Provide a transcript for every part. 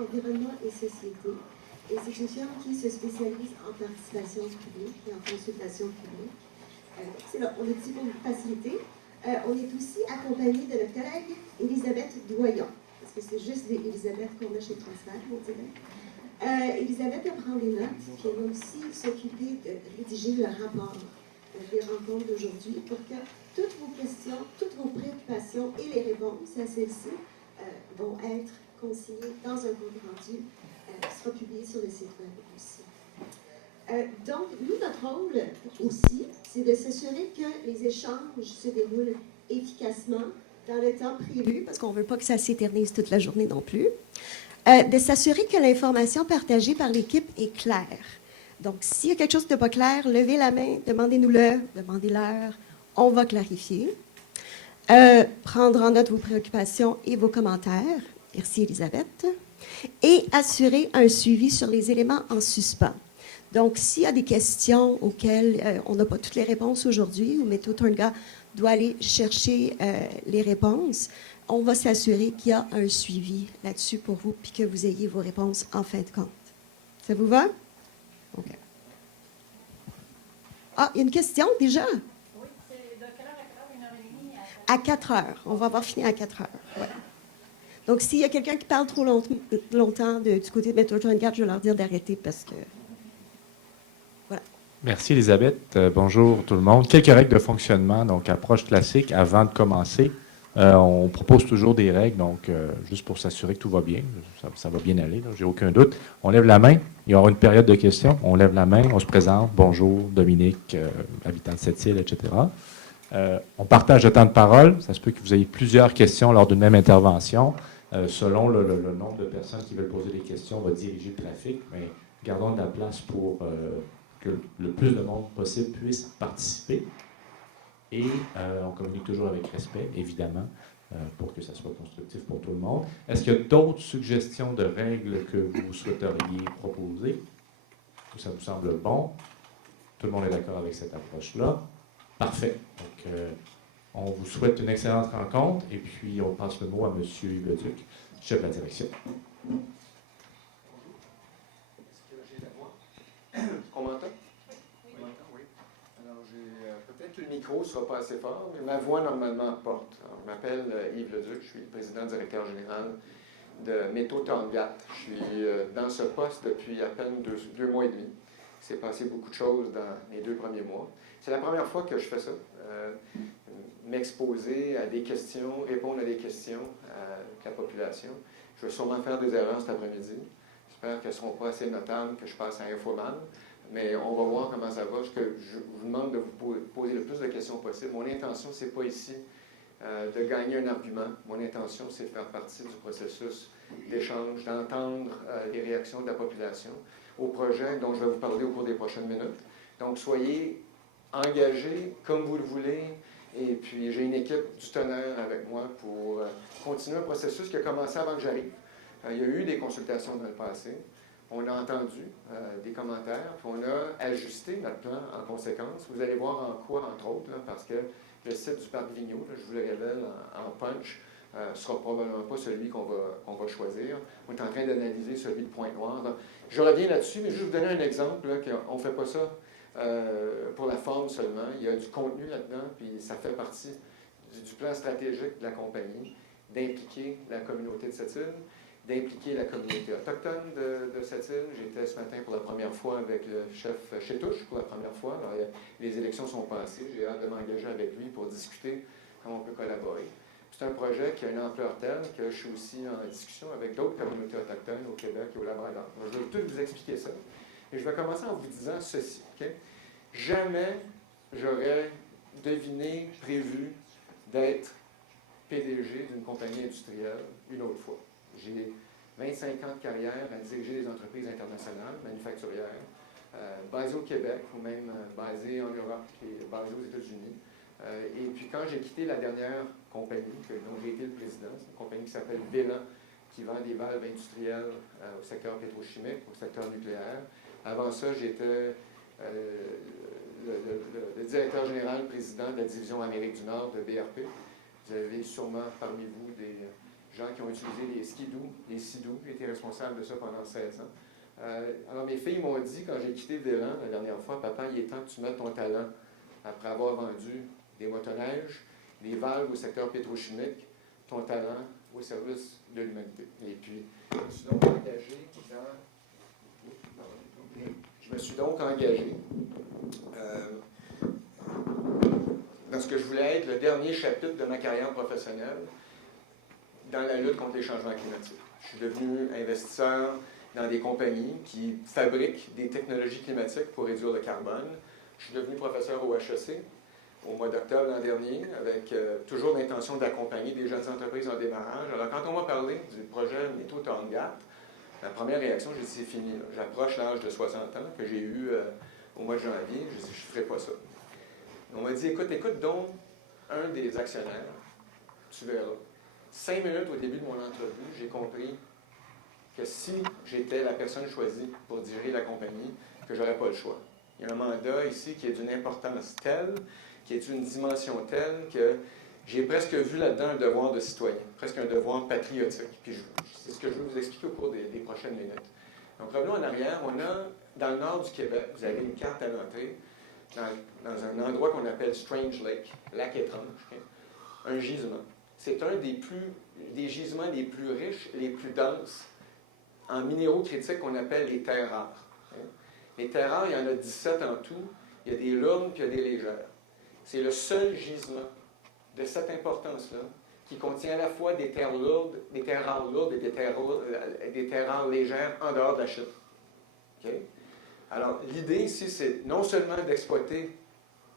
environnement et société. Et c'est une firme qui se spécialise en participation publique et en consultation publique. C'est là, on est ici pour vous faciliter. On est aussi accompagné de notre collègue Elisabeth Doyon, parce que c'est juste des Elisabeth qu'on a chez Transfert, on dirait. Elisabeth va prendre les notes, puis elle va aussi s'occuper de rédiger le rapport des rencontres d'aujourd'hui pour que toutes vos questions, toutes vos préoccupations et les réponses à celles-ci vont être consignées dans un compte rendu qui sera publié sur le site web aussi. Donc, nous, notre rôle aussi, c'est de s'assurer que les échanges se déroulent efficacement dans le temps prévu, parce qu'on ne veut pas que ça s'éternise toute la journée non plus. De s'assurer que l'information partagée par l'équipe est claire. Donc, s'il y a quelque chose de pas clair, levez la main, demandez-nous-le, demandez-leur, on va clarifier. Prendre en note vos préoccupations et vos commentaires. Merci, Elisabeth. Et assurer un suivi sur les éléments en suspens. Donc, s'il y a des questions auxquelles on n'a pas toutes les réponses aujourd'hui, ou Météo Turnga doit aller chercher les réponses, on va s'assurer qu'il y a un suivi là-dessus pour vous, puis que vous ayez vos réponses en fin de compte. Ça vous va? OK. Ah, il y a une question déjà? Oui, c'est de quelle heure à quelle heure? 1h30? À 4 heures. On va avoir fini à 4 heures. Ouais. Donc, s'il y a quelqu'un qui parle trop longtemps du côté de Météo Turnga, je vais leur dire d'arrêter parce que... Voilà. Merci, Elisabeth. Bonjour tout le monde. Quelques règles de fonctionnement, donc approche classique. Avant de commencer, on propose toujours des règles, donc juste pour s'assurer que tout va bien. Ça va bien aller, j'ai aucun doute. On lève la main. Il y aura une période de questions. On lève la main, on se présente. Bonjour, Dominique, habitant de Sept-Îles, etc. On partage le temps de parole. Ça se peut que vous ayez plusieurs questions lors d'une même intervention. Selon le nombre de personnes qui veulent poser des questions, on va diriger le trafic, mais gardons de la place pour que le plus de monde possible puisse participer. Et on communique toujours avec respect, évidemment, pour que ça soit constructif pour tout le monde. Est-ce qu'il y a d'autres suggestions de règles que vous souhaiteriez proposer? Ça vous semble bon? Tout le monde est d'accord avec cette approche-là? Parfait. Donc, on vous souhaite une excellente rencontre et puis on passe le mot à M. Yves Leduc, chef de la direction. Est-ce que j'ai la voix? On m'entend? Oui. On m'entend, oui. Alors, peut-être que le micro ne sera pas assez fort, mais ma voix, normalement, porte. Alors, je m'appelle Yves Leduc, je suis le président-directeur général de Météo Turnga. Je suis dans ce poste depuis à peine 2 mois et demi. Il s'est passé beaucoup de choses dans les 2 premiers mois. C'est la première fois que je fais ça. M'exposer à des questions, répondre à des questions de la population. Je vais sûrement faire des erreurs cet après-midi. J'espère qu'elles ne seront pas assez notables que je passe à Infoman. Mais on va voir comment ça va. Je vous demande de vous poser le plus de questions possible. Mon intention, ce n'est pas ici de gagner un argument. Mon intention, c'est de faire partie du processus d'échange, d'entendre les réactions de la population au projet dont je vais vous parler au cours des prochaines minutes. Donc, soyez engagés comme vous le voulez. Et puis, j'ai une équipe du tonnerre avec moi pour continuer un processus qui a commencé avant que j'arrive. Il y a eu des consultations dans le passé. On a entendu des commentaires, puis on a ajusté notre plan en conséquence. Vous allez voir en quoi, entre autres, là, parce que le site du parc Vigneault, là, je vous le révèle en punch, ne sera probablement pas celui qu'on va choisir. On est en train d'analyser celui de Pointe-Noire. Donc, je reviens là-dessus, mais juste vous donner un exemple, là, qu'on ne fait pas ça pour la forme seulement. Il y a du contenu là-dedans, puis ça fait partie du plan stratégique de la compagnie, d'impliquer la communauté de cette île, d'impliquer la communauté autochtone de cette île. J'étais ce matin pour la première fois avec le chef Chétouche, pour la première fois. Alors, les élections sont passées. J'ai hâte de m'engager avec lui pour discuter comment on peut collaborer. C'est un projet qui a une ampleur telle que je suis aussi en discussion avec d'autres communautés autochtones au Québec et au Labrador. Je vais tout vous expliquer ça. Et je vais commencer en vous disant ceci. Okay? Jamais j'aurais deviné, prévu d'être PDG d'une compagnie industrielle une autre fois. J'ai 25 ans de carrière à diriger des entreprises internationales, manufacturières, basées au Québec ou même basées en Europe et basées aux États-Unis. Et puis quand j'ai quitté la dernière compagnie dont j'ai été le président, c'est une compagnie qui s'appelle Velan, qui vend des valves industrielles au secteur pétrochimique, au secteur nucléaire. Avant ça, j'étais le directeur général, président de la division Amérique du Nord de BRP. Vous avez sûrement parmi vous des gens qui ont utilisé les skidoo, les sidou. J'ai été responsable de ça pendant 16 ans. Alors, mes filles m'ont dit, quand j'ai quitté Vélan la dernière fois, « Papa, il est temps que tu mettes ton talent après avoir vendu des motoneiges, des valves au secteur pétrochimique, ton talent au service de l'humanité. » Et puis, je me suis donc engagé dans ce que je voulais être le dernier chapitre de ma carrière professionnelle dans la lutte contre les changements climatiques. Je suis devenu investisseur dans des compagnies qui fabriquent des technologies climatiques pour réduire le carbone. Je suis devenu professeur au HEC au mois d'octobre l'an dernier, avec toujours l'intention d'accompagner des jeunes entreprises en démarrage. Alors, quand on m'a parlé du projet Métaux Tongaat, ma première réaction, j'ai dit, c'est fini. J'approche l'âge de 60 ans que j'ai eu au mois de janvier. J'ai dit, je ne ferai pas ça. On m'a dit, écoute donc un des actionnaires, tu verras. 5 minutes au début de mon entrevue, j'ai compris que si j'étais la personne choisie pour diriger la compagnie, que je n'aurais pas le choix. Il y a un mandat ici qui est d'une importance telle, qui est d'une dimension telle que j'ai presque vu là-dedans un devoir de citoyen, presque un devoir patriotique. Puis c'est ce que je vais vous expliquer au cours des prochaines minutes. Donc revenons en arrière. On a, dans le nord du Québec, vous avez une carte à l'entrée, dans un endroit qu'on appelle Strange Lake, lac étrange, un gisement. C'est un des gisements les plus riches, les plus denses en minéraux critiques qu'on appelle les terres rares. Les terres rares, il y en a 17 en tout. Il y a des lourdes puis il y a des légères. C'est le seul gisement de cette importance-là qui contient à la fois des terres lourdes, des terres rares lourdes et des terres rares légères en dehors de la Chine. Okay? Alors, l'idée ici, c'est non seulement d'exploiter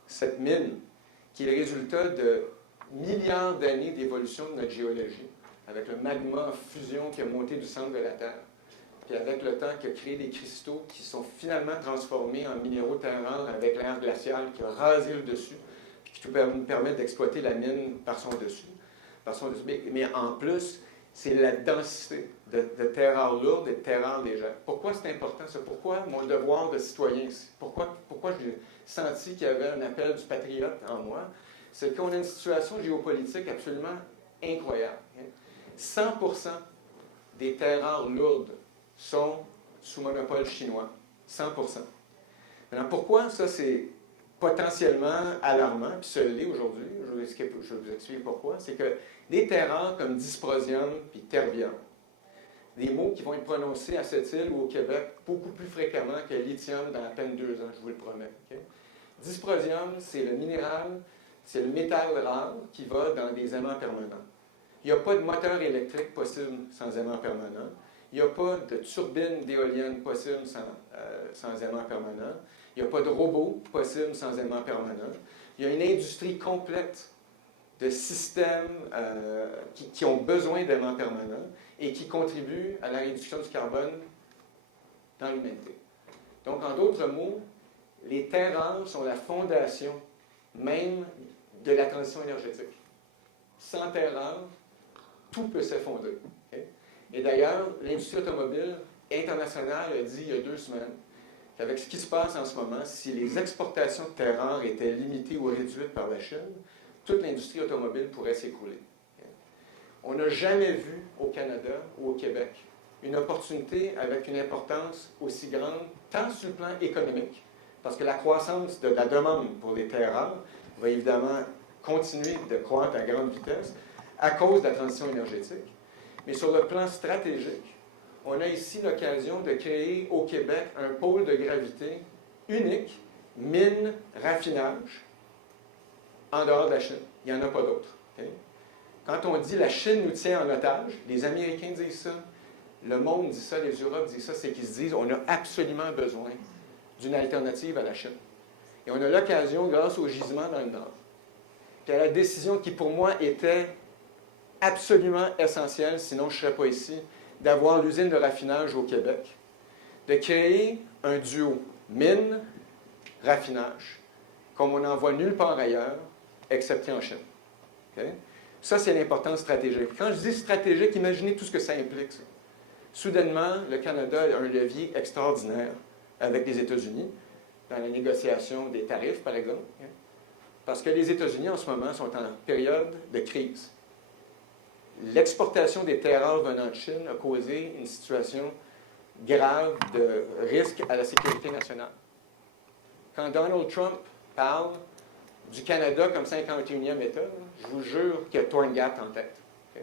cette mine qui est le résultat de milliards d'années d'évolution de notre géologie, avec le magma en fusion qui a monté du centre de la Terre, puis avec le temps qui a créé des cristaux qui sont finalement transformés en minéraux terres rares avec l'ère glaciale qui a rasé le dessus, puis qui nous permet d'exploiter la mine par son dessus. Mais en plus, c'est la densité de terres rares lourdes et de terres rares légères. Pourquoi c'est important ça? Pourquoi mon devoir de citoyen? Pourquoi j'ai senti qu'il y avait un appel du patriote en moi? C'est qu'on a une situation géopolitique absolument incroyable. 100% des terres rares lourdes sont sous monopole chinois. 100%. Maintenant, pourquoi ça, c'est potentiellement alarmant, puis ça l'est aujourd'hui, je vais vous expliquer pourquoi, c'est que des terres rares comme dysprosium puis terbium, des mots qui vont être prononcés à cette île ou au Québec beaucoup plus fréquemment que lithium dans à peine 2 ans, je vous le promets. Okay? Dysprosium, c'est le minéral, c'est le métal rare qui va dans des aimants permanents. Il n'y a pas de moteur électrique possible sans aimant permanent. Il n'y a pas de turbine d'éolienne possible sans aimant permanent. Il n'y a pas de robot possible sans aimant permanent. Il y a une industrie complète de systèmes qui ont besoin d'aimants permanents et qui contribuent à la réduction du carbone dans l'humanité. Donc, en d'autres mots, les terres rares sont la fondation même de la transition énergétique. Sans terres rares, tout peut s'effondrer. Okay? Et d'ailleurs, l'industrie automobile internationale a dit il y a 2 semaines qu'avec ce qui se passe en ce moment, si les exportations de terres rares étaient limitées ou réduites par la Chine, toute l'industrie automobile pourrait s'écrouler. Okay? On n'a jamais vu au Canada ou au Québec une opportunité avec une importance aussi grande, tant sur le plan économique, parce que la croissance de la demande pour les terres rares va évidemment continuer de croître à grande vitesse à cause de la transition énergétique. Mais sur le plan stratégique, on a ici l'occasion de créer au Québec un pôle de gravité unique, mine, raffinage, en dehors de la Chine. Il n'y en a pas d'autres. Okay? Quand on dit la Chine nous tient en otage, les Américains disent ça, le monde dit ça, les Europes disent ça, c'est qu'ils se disent on a absolument besoin d'une alternative à la Chine. Et on a l'occasion, grâce au gisement dans le Nord, puis à la décision qui pour moi était absolument essentielle, sinon je ne serais pas ici, d'avoir l'usine de raffinage au Québec, de créer un duo mine-raffinage, comme on n'en voit nulle part ailleurs, excepté en Chine. Okay? Ça, c'est l'importance stratégique. Quand je dis stratégique, imaginez tout ce que ça implique. Ça. Soudainement, le Canada a un levier extraordinaire avec les États-Unis, dans la négociation des tarifs, par exemple, parce que les États-Unis, en ce moment, sont en période de crise. l'exportation des terres rares venant de Chine a causé une situation grave de risque à la sécurité nationale. Quand Donald Trump parle du Canada comme 51e État, je vous jure qu'il y a Torngat en tête.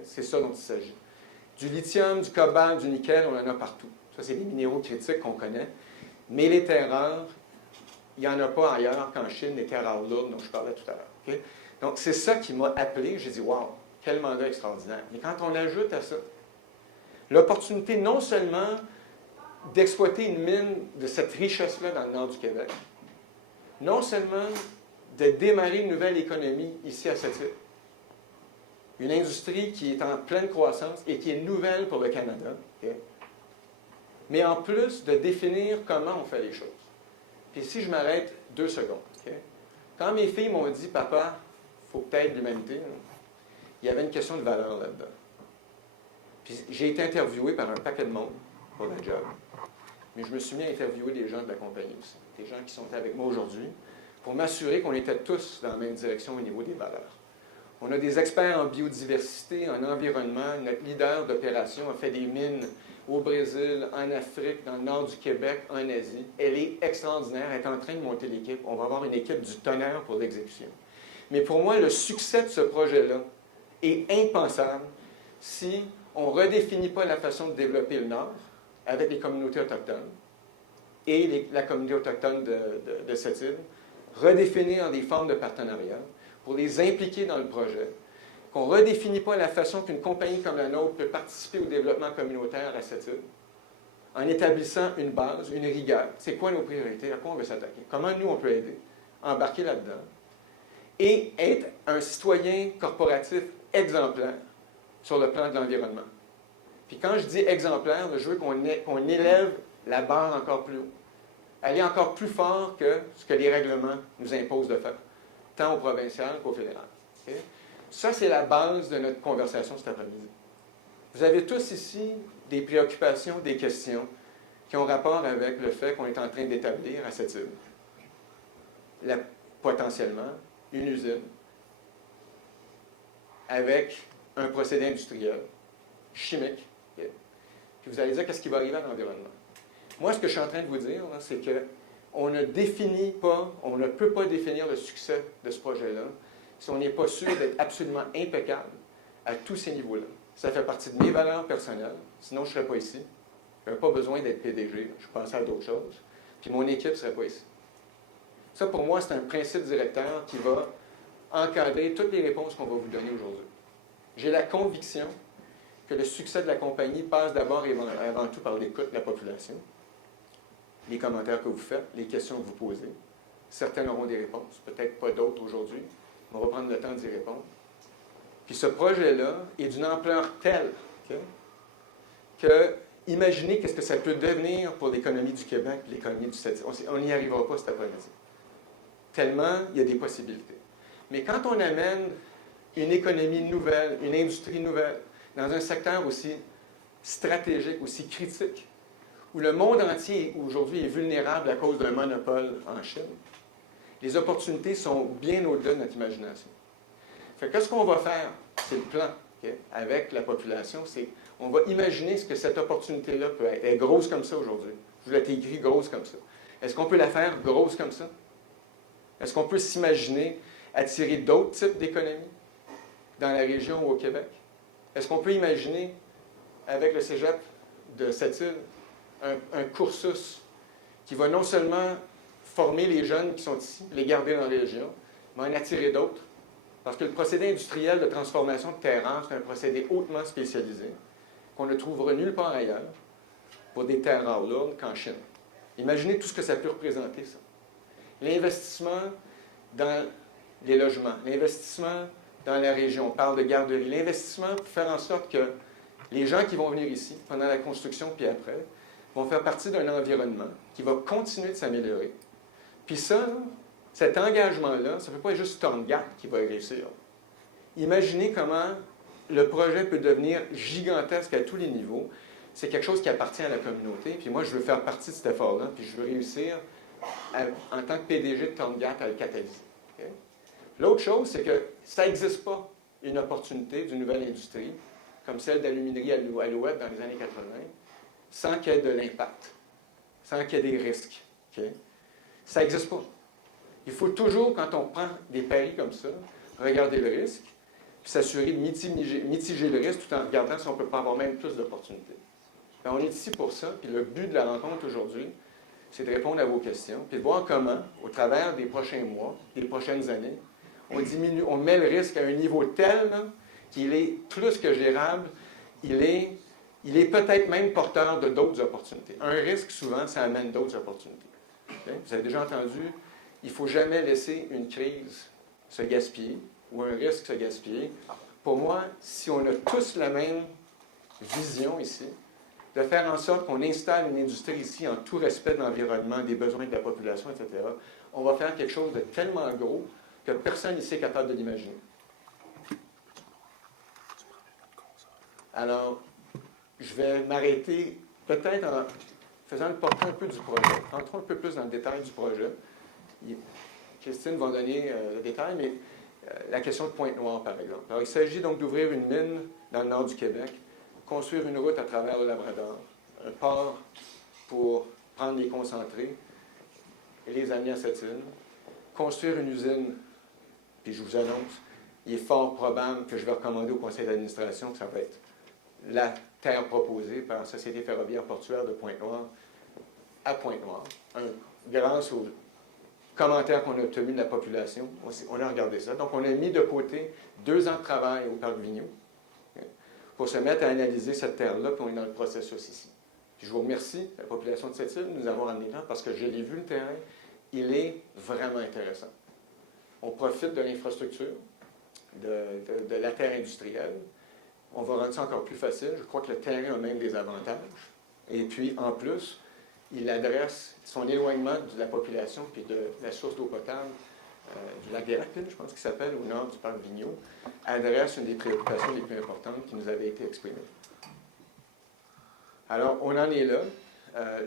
C'est ça dont il s'agit. Du lithium, du cobalt, du nickel, on en a partout. Ça, c'est des minéraux critiques qu'on connaît. Mais les terres rares, il n'y en a pas ailleurs qu'en Chine, les terres rares lourdes dont je parlais tout à l'heure. Okay? Donc, c'est ça qui m'a appelé. J'ai dit, wow, quel mandat extraordinaire. Mais quand on ajoute à ça l'opportunité non seulement d'exploiter une mine de cette richesse-là dans le nord du Québec, non seulement de démarrer une nouvelle économie ici à cette île, une industrie qui est en pleine croissance et qui est nouvelle pour le Canada, okay? Mais en plus de définir comment on fait les choses. Puis si je m'arrête 2 secondes, okay? Quand mes filles m'ont dit « Papa, il faut peut-être l'humanité », il y avait une question de valeur là-dedans. Puis j'ai été interviewé par un paquet de monde pour la job. Mais je me suis mis à interviewer des gens de la compagnie aussi, des gens qui sont avec moi aujourd'hui, pour m'assurer qu'on était tous dans la même direction au niveau des valeurs. On a des experts en biodiversité, en environnement. Notre leader d'opération a fait des mines au Brésil, en Afrique, dans le nord du Québec, en Asie. Elle est extraordinaire. Elle est en train de monter l'équipe. On va avoir une équipe du tonnerre pour l'exécution. Mais pour moi, le succès de ce projet-là est impensable si on ne redéfinit pas la façon de développer le Nord avec les communautés autochtones et la communauté autochtone de cette île, redéfinir des formes de partenariat pour les impliquer dans le projet, qu'on ne redéfinit pas la façon qu'une compagnie comme la nôtre peut participer au développement communautaire à cette île, en établissant une base, une rigueur. C'est quoi nos priorités? À quoi on veut s'attaquer? Comment nous, on peut aider? Embarquer là-dedans. Et être un citoyen corporatif exemplaire sur le plan de l'environnement. Puis quand je dis exemplaire, je veux qu'on élève la barre encore plus haut. Aller encore plus fort que ce que les règlements nous imposent de faire, tant au provincial qu'au fédéral. Okay? Ça, c'est la base de notre conversation cet après-midi. Vous avez tous ici des préoccupations, des questions qui ont rapport avec le fait qu'on est en train d'établir à cette île, potentiellement, une usine avec un procédé industriel, chimique. Okay? Puis vous allez dire, qu'est-ce qui va arriver à l'environnement? Moi, ce que je suis en train de vous dire, c'est qu'on ne définit pas, on ne peut pas définir le succès de ce projet-là si on n'est pas sûr d'être absolument impeccable à tous ces niveaux-là. Ça fait partie de mes valeurs personnelles, sinon je ne serais pas ici. Je n'aurais pas besoin d'être PDG, je pensais à d'autres choses. Puis mon équipe ne serait pas ici. Ça, pour moi, c'est un principe directeur qui va encadrer toutes les réponses qu'on va vous donner aujourd'hui. J'ai la conviction que le succès de la compagnie passe d'abord et avant tout par l'écoute de la population, les commentaires que vous faites, les questions que vous posez. Certains auront des réponses, peut-être pas d'autres aujourd'hui. On va prendre le temps d'y répondre. Puis ce projet-là est d'une ampleur telle que imaginez qu'est-ce que ça peut devenir pour l'économie du Québec et l'économie du 7. On n'y arrivera pas cet après-midi. Tellement il y a des possibilités. Mais quand on amène une économie nouvelle, une industrie nouvelle, dans un secteur aussi stratégique, aussi critique, où le monde entier aujourd'hui est vulnérable à cause d'un monopole en Chine, les opportunités sont bien au-delà de notre imagination. Fait que ce qu'on va faire, c'est le plan avec la population, c'est on va imaginer ce que cette opportunité-là peut être. Elle est grosse comme ça aujourd'hui. Je vous l'ai écrit grosse comme ça. Est-ce qu'on peut la faire grosse comme ça? Est-ce qu'on peut s'imaginer attirer d'autres types d'économies dans la région ou au Québec? Est-ce qu'on peut imaginer, avec le cégep de cette île, un cursus qui va non seulement former les jeunes qui sont ici, les garder dans la région, mais en attirer d'autres? Parce que le procédé industriel de transformation de terres rares, c'est un procédé hautement spécialisé qu'on ne trouvera nulle part ailleurs pour des terres rares lourdes qu'en Chine. Imaginez tout ce que ça peut représenter, ça. L'investissement dans les logements, l'investissement dans la région, on parle de garderie, l'investissement pour faire en sorte que les gens qui vont venir ici, pendant la construction puis après, vont faire partie d'un environnement qui va continuer de s'améliorer. Puis ça, cet engagement-là, ça ne peut pas être juste Torngat qui va réussir. Imaginez comment le projet peut devenir gigantesque à tous les niveaux. C'est quelque chose qui appartient à la communauté. Puis moi, je veux faire partie de cet effort-là, puis je veux réussir en tant que PDG de Torngat à le catalyser. Okay? L'autre chose, c'est que ça n'existe pas une opportunité d'une nouvelle industrie comme celle d'aluminerie Alouette dans les années 80, sans qu'il y ait de l'impact, sans qu'il y ait des risques. Okay? Ça n'existe pas. Il faut toujours, quand on prend des paris comme ça, regarder le risque, puis s'assurer de mitiger le risque tout en regardant si on ne peut pas avoir même plus d'opportunités. On est ici pour ça, puis le but de la rencontre aujourd'hui, c'est de répondre à vos questions, puis de voir comment, au travers des prochains mois, des prochaines années, on met le risque à un niveau tel qu'il est plus que gérable, il est peut-être même porteur de d'autres opportunités. Un risque, souvent, ça amène d'autres opportunités. Okay? Vous avez déjà entendu, il ne faut jamais laisser une crise se gaspiller ou un risque se gaspiller. Pour moi, si on a tous la même vision ici, de faire en sorte qu'on installe une industrie ici en tout respect de l'environnement, des besoins de la population, etc., on va faire quelque chose de tellement gros que personne ici est capable de l'imaginer. Alors, je vais m'arrêter peut-être en faisant le portrait un peu du projet. Entrons un peu plus dans le détail du projet. Christine va donner le détail, mais la question de Pointe-Noire, par exemple. Alors, il s'agit donc d'ouvrir une mine dans le nord du Québec, construire une route à travers le Labrador, un port pour prendre les concentrés et les amener à cette île, construire une usine, puis je vous annonce, il est fort probable que je vais recommander au conseil d'administration que ça va être la terre proposée par la Société ferroviaire portuaire de Pointe-Noire à Pointe-Noire. Grâce aux commentaires qu'on a obtenus de la population, on a regardé ça. Donc, on a mis de côté 2 ans de travail au Parc Vigneault pour se mettre à analyser cette terre-là, puis on est dans le processus ici. Puis je vous remercie, la population de cette île, de nous avoir amenés là, parce que je l'ai vu le terrain, il est vraiment intéressant. On profite de l'infrastructure, de la terre industrielle. On va rendre ça encore plus facile. Je crois que le terrain a même des avantages. Et puis, en plus, il adresse son éloignement de la population puis de la source d'eau potable du lac des Rapides, je pense qu'il s'appelle, au nord du parc Vigneault, adresse une des préoccupations les plus importantes qui nous avait été exprimée. Alors, on en est là.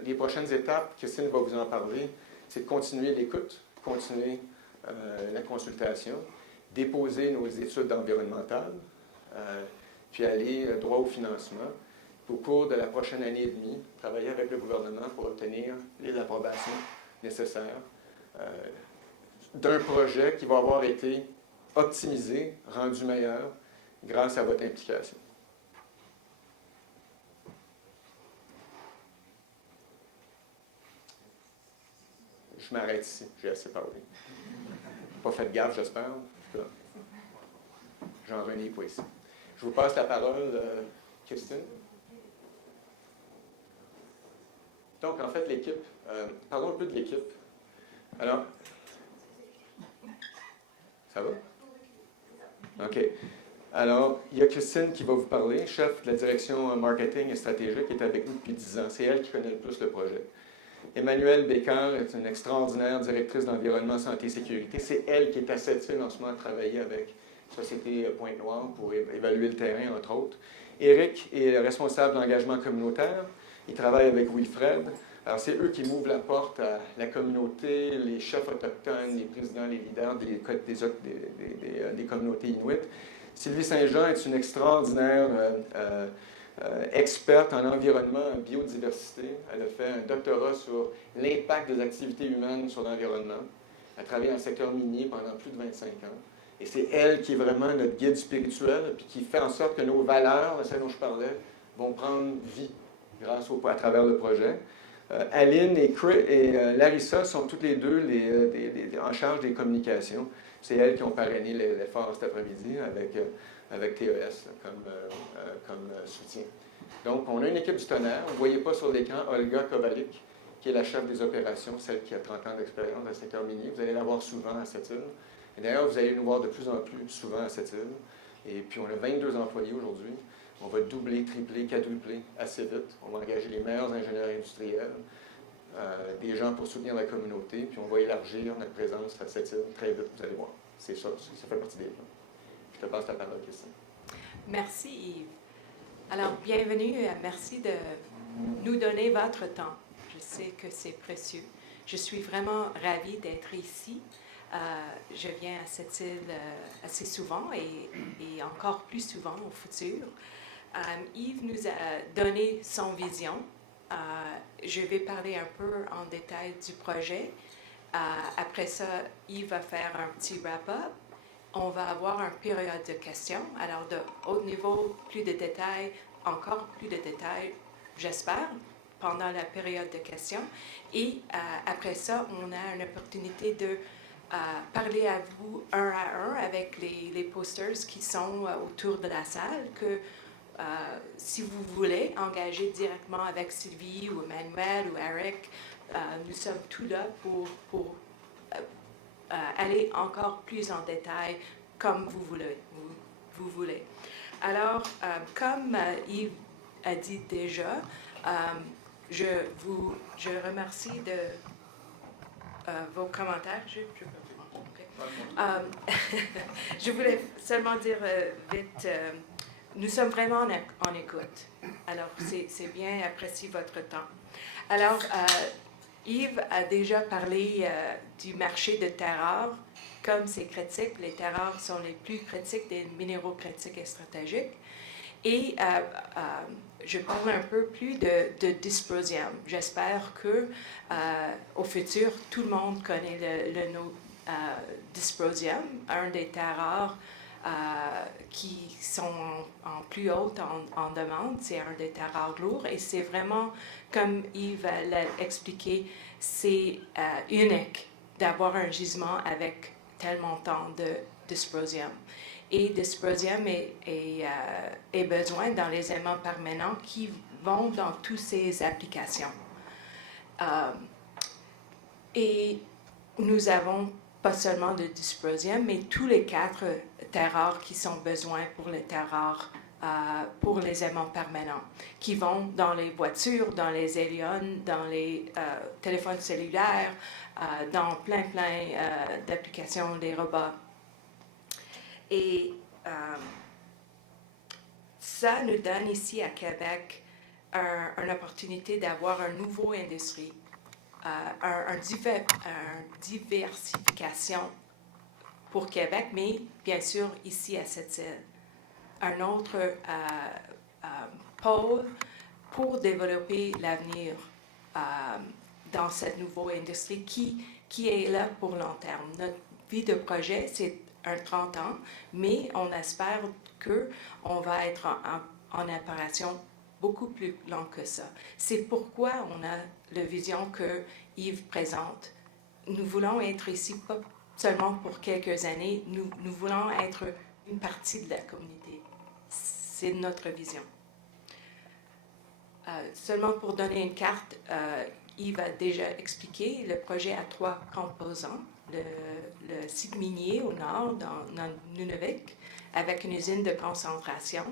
Les prochaines étapes, Christine va vous en parler, c'est de continuer l'écoute, continuer la consultation, déposer nos études environnementales, puis aller droit au financement. Au cours de la prochaine année et demie, travailler avec le gouvernement pour obtenir les approbations nécessaires d'un projet qui va avoir été optimisé, rendu meilleur grâce à votre implication. Je m'arrête ici, j'ai assez parlé. Pas fait de gaffe, j'espère. Jean-René pas ici. Je vous passe la parole, Christine. Donc, en fait, l'équipe, parlons un peu de l'équipe. Alors, ça va? OK. Alors, il y a Christine qui va vous parler, chef de la direction marketing et stratégique, qui est avec nous depuis 10 ans. C'est elle qui connaît le plus le projet. Emmanuelle Bécard est une extraordinaire directrice d'environnement, santé et sécurité. C'est elle qui est à cette île en ce moment à travailler avec Société Pointe-Noire pour évaluer le terrain, entre autres. Éric est responsable d'engagement communautaire. Il travaille avec Wilfred. Alors, c'est eux qui m'ouvrent la porte à la communauté, les chefs autochtones, les présidents, les leaders des communautés inuites. Sylvie Saint-Jean est une extraordinaire experte en environnement, en biodiversité. Elle a fait un doctorat sur l'impact des activités humaines sur l'environnement. Elle a travaillé dans le secteur minier pendant plus de 25 ans. Et c'est elle qui est vraiment notre guide spirituel, puis qui fait en sorte que nos valeurs, celles dont je parlais, vont prendre vie à travers le projet. Aline et Larissa sont toutes les deux en charge des communications. C'est elles qui ont parrainé l'effort cet après-midi avec TES comme soutien. Donc, on a une équipe du tonnerre. Vous ne voyez pas sur l'écran Olga Kovalik, qui est la chef des opérations, celle qui a 30 ans d'expérience dans le secteur minier. Vous allez la voir souvent à cette île. Et d'ailleurs, vous allez nous voir de plus en plus souvent à cette île. Et puis, on a 22 employés aujourd'hui. On va doubler, tripler, quadrupler assez vite. On va engager les meilleurs ingénieurs industriels, des gens pour soutenir la communauté, puis on va élargir notre présence à cette île très vite, vous allez voir. C'est ça, ça fait partie des plans. Je te passe la parole, Christine. Merci, Yves. Alors, bienvenue. Merci de nous donner votre temps. Je sais que c'est précieux. Je suis vraiment ravie d'être ici. Je viens à cette île assez souvent et encore plus souvent au futur. Yves nous a donné son vision. Je vais parler un peu en détail du projet. Après ça, Yves va faire un petit wrap-up. On va avoir une période de questions. Alors, de haut niveau, plus de détails, encore plus de détails, j'espère, pendant la période de questions. Et après ça, on a une opportunité de parler à vous un à un avec les posters qui sont autour de la salle, que si vous voulez engager directement avec Sylvie ou Emmanuel ou Eric, nous sommes tous là pour aller encore plus en détail comme vous voulez. Alors, comme Yves a dit déjà, je remercie de vos commentaires. Je voulais seulement dire vite, nous sommes vraiment en écoute. Alors, c'est bien, appréciez votre temps. Alors, Yves a déjà parlé du marché de terres rares. Comme c'est critique, les terres rares sont les plus critiques des minéraux critiques et stratégiques. Et je parle un peu plus de dysprosium. J'espère que au futur, tout le monde connaît le nom dysprosium, un des terres rares qui sont en plus haute en demande. C'est un des terres rares lourds et c'est vraiment, comme Yves l'a expliqué, c'est unique d'avoir un gisement avec tel montant de dysprosium. Et dysprosium est besoin dans les aimants permanents qui vont dans toutes ces applications. Et nous avons pas seulement de dysprosium, mais tous les 4 terres rares qui sont besoins pour les terres rares, pour les aimants permanents, qui vont dans les voitures, dans les héliums, dans les téléphones cellulaires, dans plein d'applications, des robots. Et ça nous donne ici à Québec une opportunité d'avoir une nouvelle industrie, une diversification pour Québec, mais bien sûr ici à cette île. Un autre pôle pour développer l'avenir dans cette nouvelle industrie qui est là pour long terme. Notre vie de projet, c'est 30 ans, mais on espère qu'on va être en opération beaucoup plus long que ça. C'est pourquoi on a la vision que Yves présente. Nous voulons être ici pas seulement pour quelques années, nous voulons être une partie de la communauté. C'est notre vision. Seulement pour donner une carte, Yves a déjà expliqué, le projet a 3 composants. Le site minier au nord, dans Nunavik, avec une usine de concentration.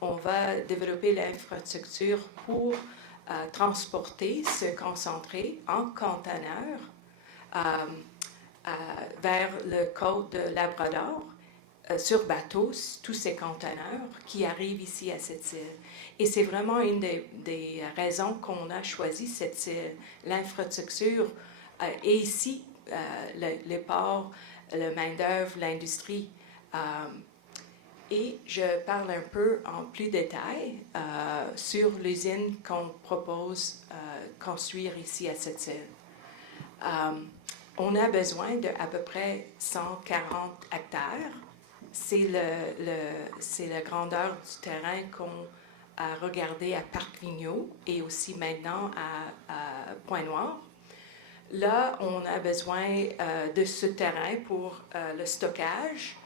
On va développer l'infrastructure pour transporter ce concentré en conteneurs vers le côte de Labrador, sur bateau, tous ces conteneurs qui arrivent ici à cette île. Et c'est vraiment une des raisons qu'on a choisi cette île. L'infrastructure est ici, les ports, le main-d'œuvre, l'industrie. Et je parle un peu en plus détail sur l'usine qu'on propose construire ici à cette île. On a besoin d'à peu près 140 hectares. C'est la grandeur du terrain qu'on a regardé à Parc-Vigneault et aussi maintenant à Pointe-Noire. Là, on a besoin de ce terrain pour le stockage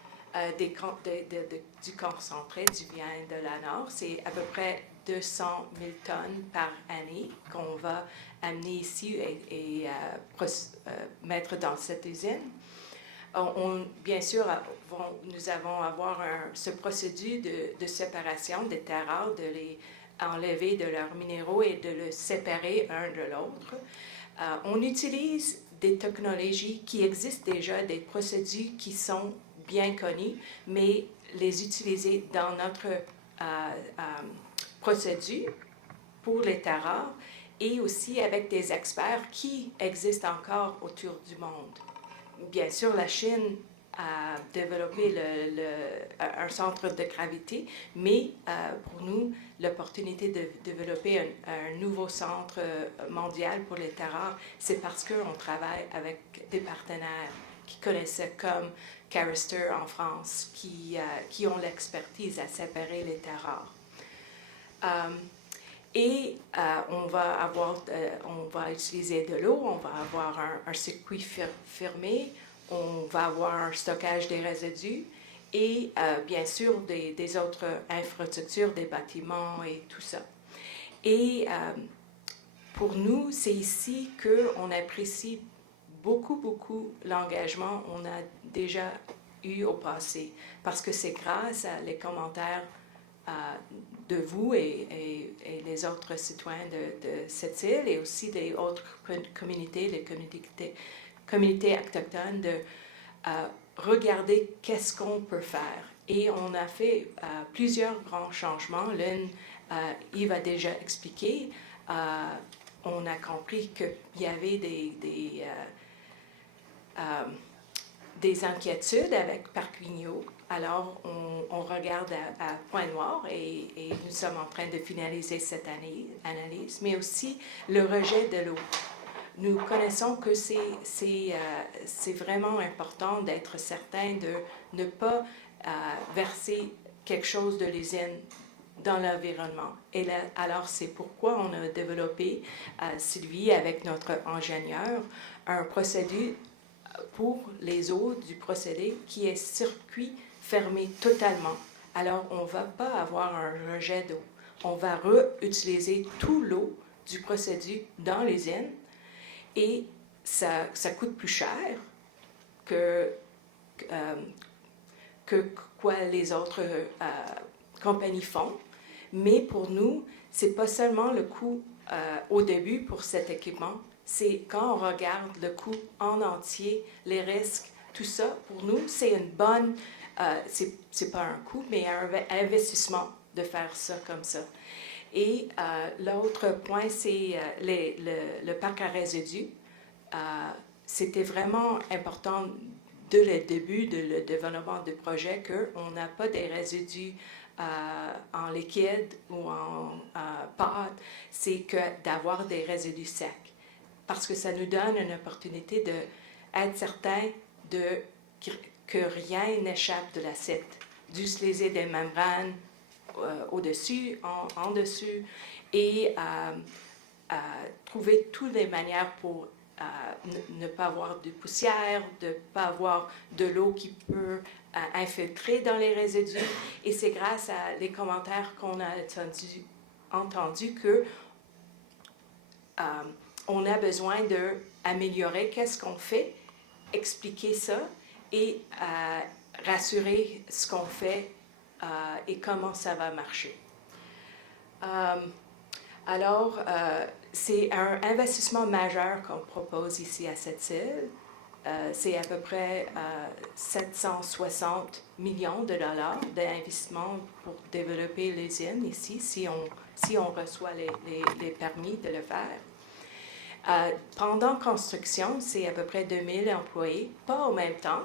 du concentré du vin de la Nord. C'est à peu près 200 000 tonnes par année qu'on va amener ici et mettre dans cette usine. Bien sûr, nous allons avoir ce procédé de séparation des terres rares, de les enlever de leurs minéraux et de les séparer un de l'autre. On utilise des technologies qui existent déjà, des procédés qui sont bien connus, mais les utiliser dans notre procédure pour les terres rares et aussi avec des experts qui existent encore autour du monde. Bien sûr, la Chine à développer un centre de gravité, mais pour nous, l'opportunité de développer un nouveau centre mondial pour les terres rares, c'est parce qu'on travaille avec des partenaires qui connaissaient comme Carrister en France, qui ont l'expertise à séparer les terres rares. On va utiliser de l'eau, on va avoir un circuit fermé, on va avoir un stockage des résidus et bien sûr des autres infrastructures, des bâtiments et tout ça. Et pour nous, c'est ici qu'on apprécie beaucoup l'engagement qu'on a déjà eu au passé, parce que c'est grâce à les commentaires de vous et les autres citoyens de cette île et aussi des autres communautés, les communautés autochtones, de regarder qu'est-ce qu'on peut faire. Et on a fait plusieurs grands changements. L'un, Yves a déjà expliqué. On a compris qu'il y avait des inquiétudes avec Parc Vigneault. Alors, on regarde à Pointe-Noire et nous sommes en train de finaliser cette analyse, mais aussi le rejet de l'eau. Nous connaissons que c'est vraiment important d'être certain de ne pas verser quelque chose de l'usine dans l'environnement. Et là, alors, c'est pourquoi on a développé, Sylvie, avec notre ingénieur, un procédé pour les eaux du procédé qui est circuit fermé totalement. Alors, on ne va pas avoir un rejet d'eau. On va réutiliser tout l'eau du procédé dans l'usine et ça coûte plus cher que quoi les autres compagnies font. Mais pour nous, ce n'est pas seulement le coût au début pour cet équipement, c'est quand on regarde le coût en entier, les risques, tout ça, pour nous, c'est une bonne, c'est pas un coût, mais un investissement de faire ça comme ça. Et l'autre point, c'est le parc à résidus. C'était vraiment important dès le début de le développement du projet qu'on n'a pas des résidus en liquide ou en pâte, c'est que d'avoir des résidus secs. Parce que ça nous donne une opportunité d'être certain que rien n'échappe de l'assiette, d'utiliser des membranes au-dessus, en dessus, et trouver toutes les manières pour ne pas avoir de poussière, de ne pas avoir de l'eau qui peut infiltrer dans les résidus. Et c'est grâce à les commentaires qu'on a entendus que on a besoin d'améliorer qu'est-ce qu'on fait, expliquer ça et rassurer ce qu'on fait et comment ça va marcher. Alors, c'est un investissement majeur qu'on propose ici à cette île. C'est à peu près 760 millions de dollars d'investissement pour développer l'usine ici, si on reçoit les permis de le faire. Pendant construction, c'est à peu près 2000 employés, pas au même temps.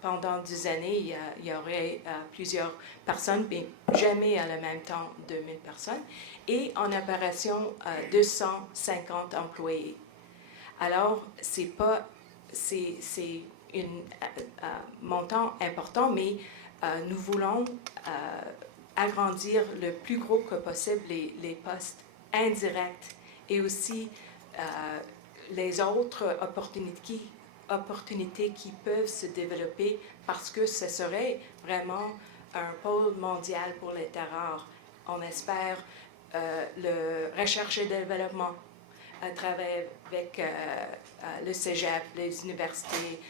Pendant 10 années, il y aurait plusieurs personnes, mais jamais à le même temps 2000 personnes. Et en opération, 250 employés. Alors, c'est un montant important, mais nous voulons agrandir le plus gros que possible les postes indirects et aussi les autres opportunités qui peuvent se développer parce que ce serait vraiment un pôle mondial pour les terres rares. On espère le recherche et développement à travers avec le cégep, les universités,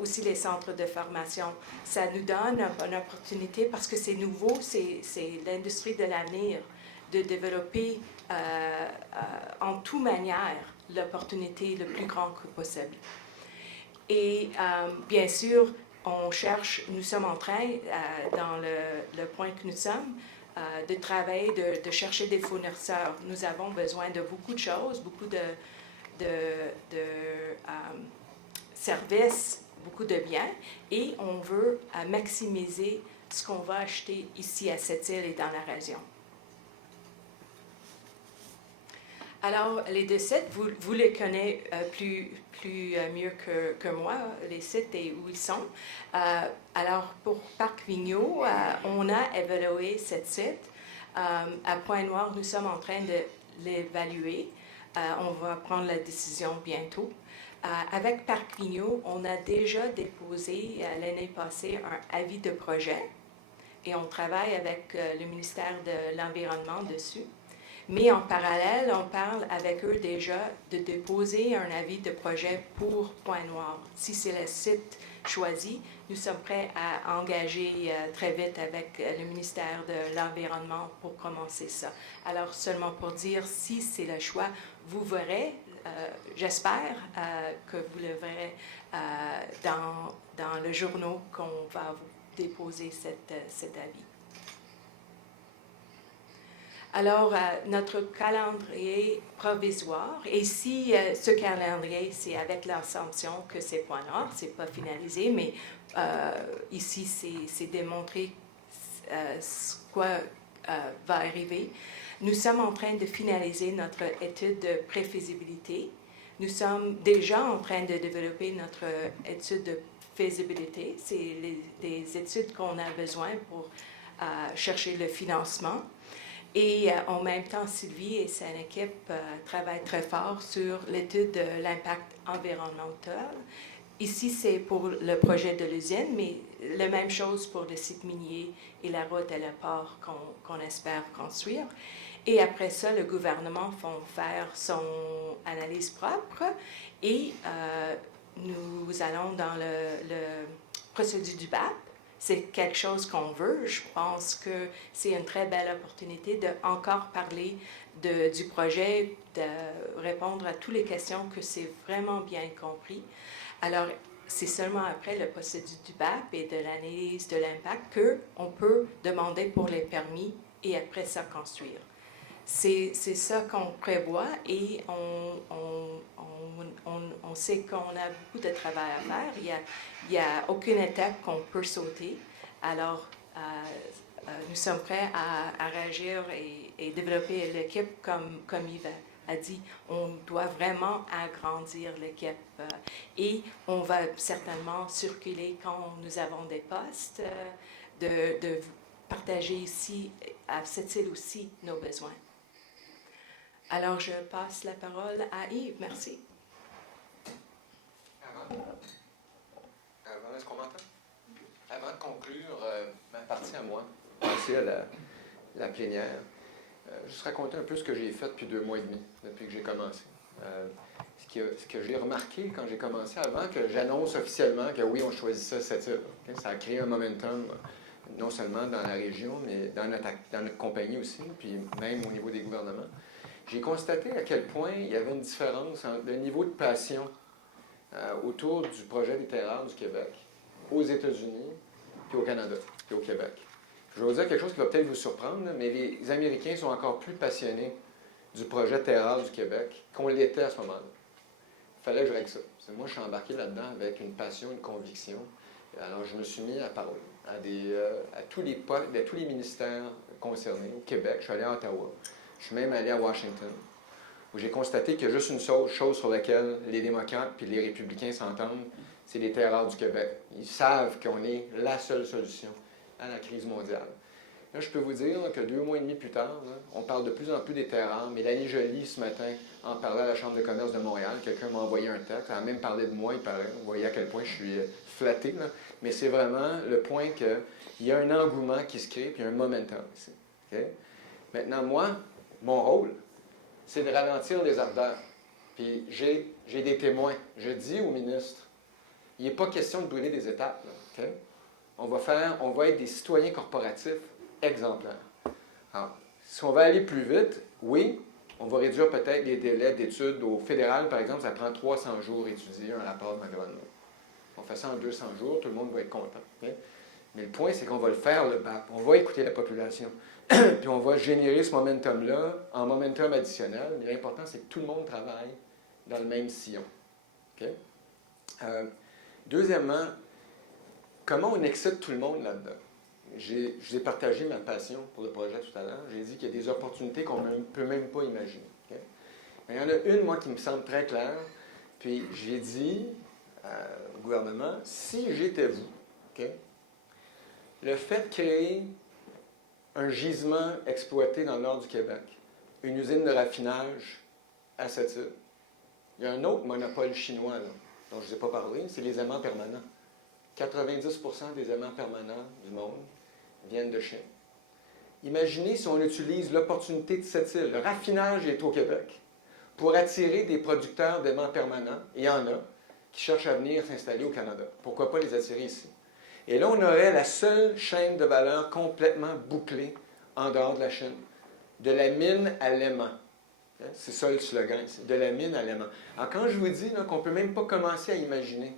aussi les centres de formation. Ça nous donne une opportunité parce que c'est nouveau, c'est l'industrie de l'avenir, de développer en toute manière l'opportunité le plus grande que possible. Et bien sûr, nous sommes en train, dans le point que nous sommes, de travailler, de chercher des fournisseurs. Nous avons besoin de beaucoup de choses, beaucoup de services, beaucoup de biens, et on veut maximiser ce qu'on va acheter ici à cette île et dans la région. Alors, les deux sites, vous les connaissez mieux que moi, les sites et où ils sont. Alors, pour Parc Vigneault, on a évalué ce site. À Pointe-Noire, nous sommes en train de l'évaluer. On va prendre la décision bientôt. Avec Parc Vigneault, on a déjà déposé l'année passée un avis de projet et on travaille avec le ministère de l'Environnement dessus. Mais en parallèle, on parle avec eux déjà de déposer un avis de projet pour Pointe-Noire. Si c'est le site choisi, nous sommes prêts à engager très vite avec le ministère de l'Environnement pour commencer ça. Alors, seulement pour dire, si c'est le choix, vous verrez, j'espère que vous le verrez dans le journal qu'on va vous déposer cet avis. Alors, notre calendrier provisoire, et si ce calendrier, c'est avec l'Assomption que c'est Pointe-Noire, c'est pas finalisé, mais ici, c'est démontré ce quoi va arriver. Nous sommes en train de finaliser notre étude de préfaisabilité. Nous sommes déjà en train de développer notre étude de faisabilité. C'est des études qu'on a besoin pour chercher le financement. Et en même temps, Sylvie et son équipe travaillent très fort sur l'étude de l'impact environnemental. Ici, c'est pour le projet de l'usine, mais la même chose pour le site minier et la route et le port qu'on espère construire. Et après ça, le gouvernement va faire son analyse propre et nous allons dans le procédure du BAP. C'est quelque chose qu'on veut. Je pense que c'est une très belle opportunité de encore parler du projet, de répondre à toutes les questions, que c'est vraiment bien compris. Alors, c'est seulement après le procédure du BAP et de l'analyse de l'impact qu'on peut demander pour les permis et après ça construire. C'est ça qu'on prévoit et on sait qu'on a beaucoup de travail à faire. Il n'y a aucune étape qu'on peut sauter. Alors, nous sommes prêts à réagir et développer l'équipe comme Yves a dit. On doit vraiment agrandir l'équipe et on va certainement circuler quand nous avons des postes, de partager ici, à cette île aussi, nos besoins. Alors, je passe la parole à Yves. Merci. Est-ce qu'on m'entend? Avant de conclure ma partie à moi, passer à la plénière, juste raconter un peu ce que j'ai fait depuis 2 mois et demi, depuis que j'ai commencé. Ce que j'ai remarqué quand j'ai commencé, avant que j'annonce officiellement que oui, on choisit cette île. Okay? Ça a créé un momentum, non seulement dans la région, mais dans notre compagnie aussi, puis même au niveau des gouvernements. J'ai constaté à quel point il y avait une différence entre le niveau de passion autour du projet des terres rares du Québec aux États-Unis, puis au Canada, puis au Québec. Je vais vous dire quelque chose qui va peut-être vous surprendre, mais les Américains sont encore plus passionnés du projet terres rares du Québec qu'on l'était à ce moment-là. Il fallait que je règle ça. Parce que moi, je suis embarqué là-dedans avec une passion, une conviction. Alors, je me suis mis à parler à tous les ministères concernés au Québec. Je suis allé à Ottawa. Je suis même allé à Washington, où j'ai constaté qu'il y a juste une seule chose sur laquelle les démocrates et les républicains s'entendent, c'est les terres rares du Québec. Ils savent qu'on est la seule solution à la crise mondiale. Là, je peux vous dire que 2 mois et demi plus tard, là, on parle de plus en plus des terres rares. Mélanie Joly, ce matin, en parlait à la Chambre de commerce de Montréal. Quelqu'un m'a envoyé un texte. Elle a même parlé de moi, il paraît. Vous voyez à quel point je suis flatté. Là. Mais c'est vraiment le point qu'il y a un engouement qui se crée, puis un momentum ici. Okay? Maintenant, moi, mon rôle, c'est de ralentir les ardeurs. Puis j'ai des témoins. Je dis au ministre, il n'est pas question de brûler des étapes. Là, okay? On va être des citoyens corporatifs exemplaires. Alors, si on va aller plus vite, oui, on va réduire peut-être les délais d'études. Au fédéral, par exemple, ça prend 300 jours étudier un rapport d'environnement. On fait ça en 200 jours, tout le monde va être content. Okay? Mais le point, c'est qu'on va le faire, le BAP. On va écouter la population. Puis on va générer ce momentum-là en momentum additionnel. Mais l'important, c'est que tout le monde travaille dans le même sillon. Okay? Deuxièmement, comment on excite tout le monde là-dedans? Je vous ai partagé ma passion pour le projet tout à l'heure. J'ai dit qu'il y a des opportunités qu'on ne peut même pas imaginer. Okay? Mais il y en a une, moi, qui me semble très claire. Puis j'ai dit au gouvernement, si j'étais vous, okay, le fait de créer un gisement exploité dans le nord du Québec, une usine de raffinage à cette île, il y a un autre monopole chinois là, dont je ne vous ai pas parlé, c'est les aimants permanents. 90% des aimants permanents du monde viennent de Chine. Imaginez si on utilise l'opportunité de cette île, le raffinage est au Québec, pour attirer des producteurs d'aimants permanents, il y en a, qui cherchent à venir s'installer au Canada. Pourquoi pas les attirer ici? Et là, on aurait la seule chaîne de valeur complètement bouclée en dehors de la Chine. De la mine à l'aimant. C'est ça le slogan, c'est de la mine à l'aimant. Alors, quand je vous dis qu'on ne peut même pas commencer à imaginer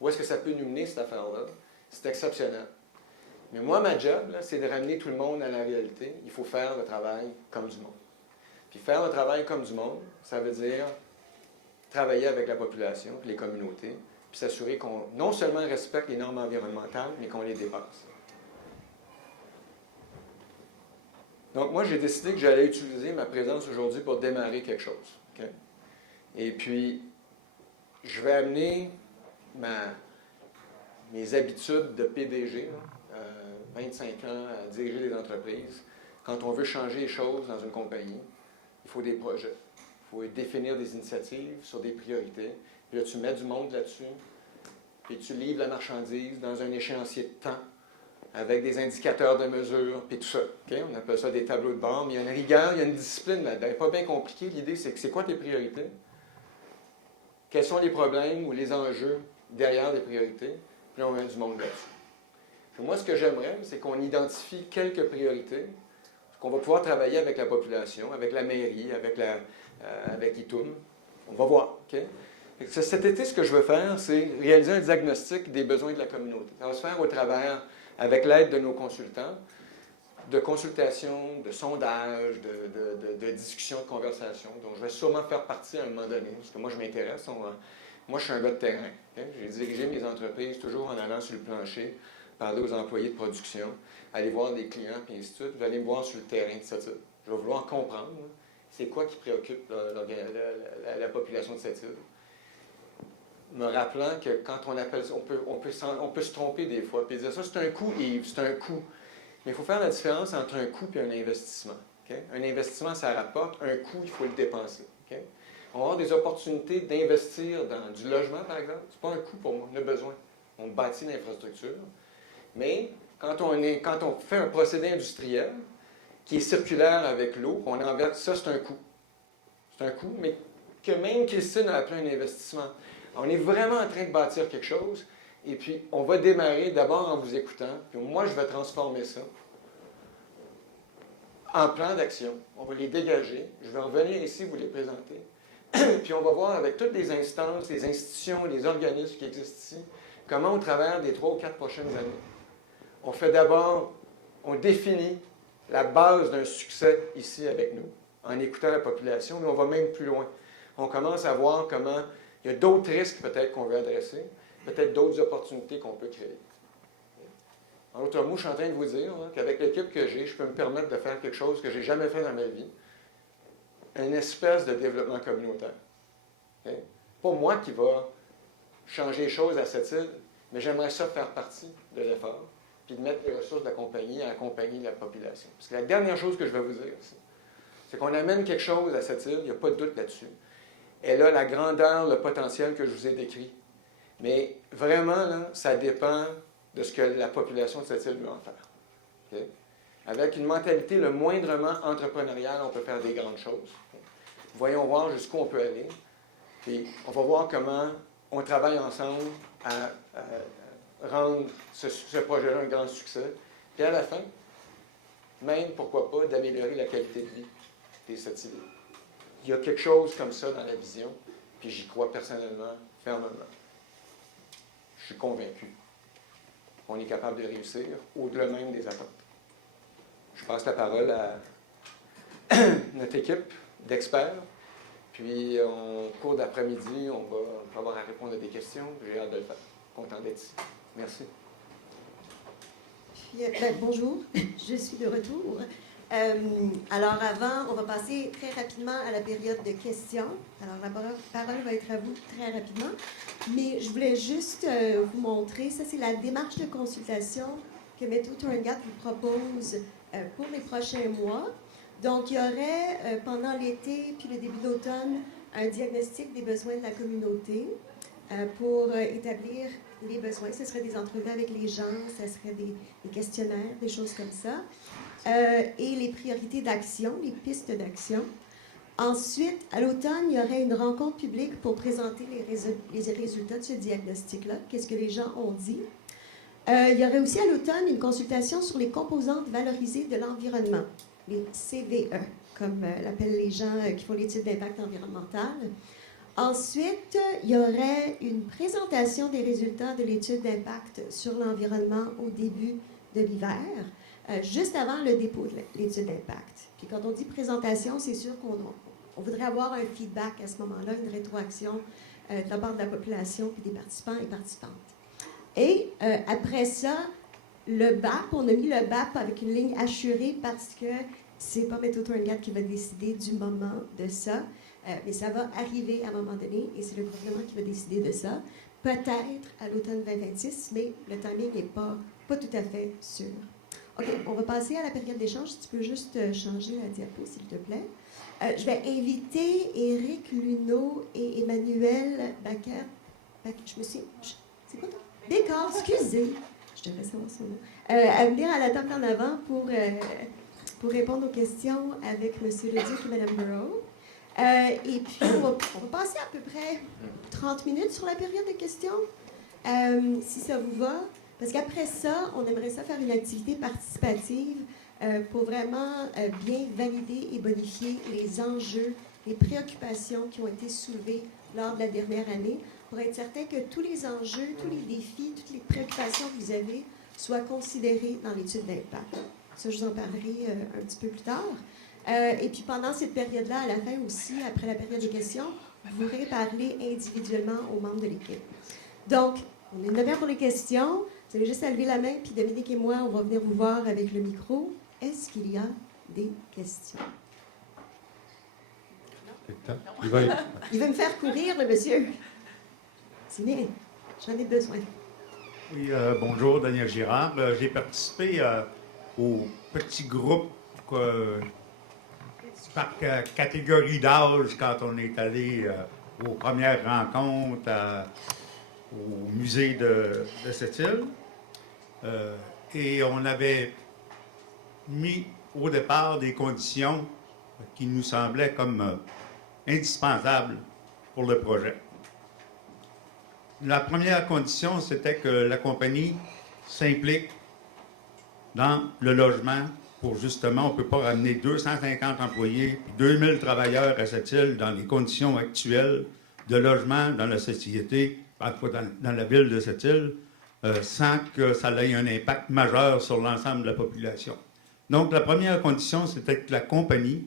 où est-ce que ça peut nous mener, cette affaire-là, c'est exceptionnel. Mais moi, ma job, c'est de ramener tout le monde à la réalité. Il faut faire le travail comme du monde. Puis faire le travail comme du monde, ça veut dire travailler avec la population, les communautés, puis s'assurer qu'on non seulement respecte les normes environnementales, mais qu'on les dépasse. Donc, moi, j'ai décidé que j'allais utiliser ma présence aujourd'hui pour démarrer quelque chose. Okay? Et puis, je vais amener mes habitudes de PDG, 25 ans à diriger des entreprises. Quand on veut changer les choses dans une compagnie, il faut des projets. Il faut définir des initiatives sur des priorités. Puis là, tu mets du monde là-dessus, puis tu livres la marchandise dans un échéancier de temps, avec des indicateurs de mesure, puis tout ça. Okay? On appelle ça des tableaux de bord, mais il y a une rigueur, il y a une discipline là-dedans. Pas bien compliqué. L'idée, c'est quoi tes priorités? Quels sont les problèmes ou les enjeux derrière les priorités? Puis là, on met du monde là-dessus. Puis moi, ce que j'aimerais, c'est qu'on identifie quelques priorités, qu'on va pouvoir travailler avec la population, avec la mairie, avec ITUM. On va voir. Okay? Cet été, ce que je veux faire, c'est réaliser un diagnostic des besoins de la communauté. Ça va se faire au travers, avec l'aide de nos consultants, de consultations, de sondages, de discussions, de conversations, dont je vais sûrement faire partie à un moment donné, parce que moi, je m'intéresse. Moi, je suis un gars de terrain. Okay? J'ai dirigé mes entreprises toujours en allant sur le plancher, parler aux employés de production, aller voir des clients, puis ainsi de suite. Vous allez me voir sur le terrain de cette île. Je vais vouloir comprendre c'est quoi qui préoccupe la population de cette île. Me rappelant que quand on appelle ça, on peut se tromper des fois, puis dire ça, c'est un coût, Yves, c'est un coût. Mais il faut faire la différence entre un coût et un investissement. Okay? Un investissement, ça rapporte. Un coût, il faut le dépenser. Okay? On va avoir des opportunités d'investir dans du logement, par exemple. Ce n'est pas un coût pour moi, on a besoin. On bâtit l'infrastructure. Mais quand on fait un procédé industriel qui est circulaire avec l'eau, on enverse, ça, c'est un coût. C'est un coût, mais que même Christine a appelé un investissement. On est vraiment en train de bâtir quelque chose, et puis on va démarrer d'abord en vous écoutant, puis moi, je vais transformer ça en plan d'action. On va les dégager. Je vais revenir ici vous les présenter. Puis on va voir avec toutes les instances, les institutions, les organismes qui existent ici, comment au travers des 3 ou 4 prochaines années, on fait d'abord, on définit la base d'un succès ici avec nous, en écoutant la population, mais on va même plus loin. On commence à voir comment il y a d'autres risques peut-être qu'on veut adresser, peut-être d'autres opportunités qu'on peut créer. En d'autres mots, je suis en train de vous dire qu'avec l'équipe que j'ai, je peux me permettre de faire quelque chose que je n'ai jamais fait dans ma vie, une espèce de développement communautaire. Okay? Pas moi qui va changer les choses à cette île, mais j'aimerais ça faire partie de l'effort, puis de mettre les ressources de la compagnie à accompagner la population. Parce que la dernière chose que je vais vous dire, c'est qu'on amène quelque chose à cette île, il n'y a pas de doute là-dessus. Elle a la grandeur, le potentiel que je vous ai décrit. Mais vraiment, là, ça dépend de ce que la population de cette île veut en faire. Okay? Avec une mentalité le moindrement entrepreneuriale, on peut faire des grandes choses. Okay? Voyons voir jusqu'où on peut aller. Puis on va voir comment on travaille ensemble à rendre ce projet-là un grand succès. Puis à la fin, même, pourquoi pas, d'améliorer la qualité de vie de cette île. Il y a quelque chose comme ça dans la vision, puis j'y crois personnellement, fermement. Je suis convaincu qu'on est capable de réussir au-delà même des attentes. Je passe la parole à notre équipe d'experts, Puis, en cours d'après-midi, on va avoir à répondre à des questions. J'ai hâte de le faire. Content d'être ici. Merci. Puis, bonjour, je suis de retour. Alors avant, on va passer très rapidement à la période de questions. Alors la parole va être à vous très rapidement. Mais je voulais juste vous montrer, ça c'est la démarche de consultation que Météo Torngat vous propose pour les prochains mois. Donc il y aurait pendant l'été puis le début d'automne un diagnostic des besoins de la communauté pour établir les besoins. Ce serait des entrevues avec les gens, ce serait des questionnaires, des choses comme ça. Et les priorités d'action, les pistes d'action. Ensuite, à l'automne, il y aurait une rencontre publique pour présenter les résultats de ce diagnostic-là, qu'est-ce que les gens ont dit. Il y aurait aussi à l'automne une consultation sur les composantes valorisées de l'environnement, les CVE, comme l'appellent les gens qui font l'étude d'impact environnemental. Ensuite, il y aurait une présentation des résultats de l'étude d'impact sur l'environnement au début de l'hiver, juste avant le dépôt de l'étude d'impact. Puis quand on dit présentation, c'est sûr qu'on voudrait avoir un feedback à ce moment-là, une rétroaction de la part de la population puis des participants et participantes. Et après ça, le BAP, on a mis le BAP avec une ligne assurée parce que c'est pas Météo Torngat qui va décider du moment de ça, mais ça va arriver à un moment donné et c'est le gouvernement qui va décider de ça. Peut-être à l'automne 2026, mais le timing n'est pas tout à fait sûr. OK, on va passer à la période d'échange. Si tu peux juste changer la diapo, s'il te plaît. Je vais inviter Éric Luneau et Emmanuel Bacquet. C'est quoi ton? D'accord, excusez. Je devrais savoir son nom. À venir à la table en avant pour répondre aux questions avec M. Leduc et Mme Burrow. Et puis, on va passer à peu près 30 minutes sur la période de questions, si ça vous va. Parce qu'après ça, on aimerait ça faire une activité participative pour vraiment bien valider et bonifier les enjeux, les préoccupations qui ont été soulevées lors de la dernière année, pour être certain que tous les enjeux, tous les défis, toutes les préoccupations que vous avez soient considérés dans l'étude d'impact. Ça, je vous en parlerai un petit peu plus tard. Et puis pendant cette période-là, à la fin aussi, après la période des questions, vous pourrez parler individuellement aux membres de l'équipe. Donc, on est 9 heures pour les questions. Vous avez juste à lever la main, puis Dominique et moi, on va venir vous voir avec le micro. Est-ce qu'il y a des questions? Il veut me faire courir, le monsieur. C'est bien. J'en ai besoin. Oui, bonjour, Daniel Girard. J'ai participé au petit groupe par catégorie d'âge quand on est allé aux premières rencontres au musée de cette île. Et on avait mis au départ des conditions qui nous semblaient comme indispensables pour le projet. La première condition, c'était que la compagnie s'implique dans le logement pour justement, on ne peut pas ramener 250 employés, 2000 travailleurs à cette île dans les conditions actuelles de logement dans la société, dans la ville de cette île, sans que ça ait un impact majeur sur l'ensemble de la population. Donc, la première condition, c'était que la compagnie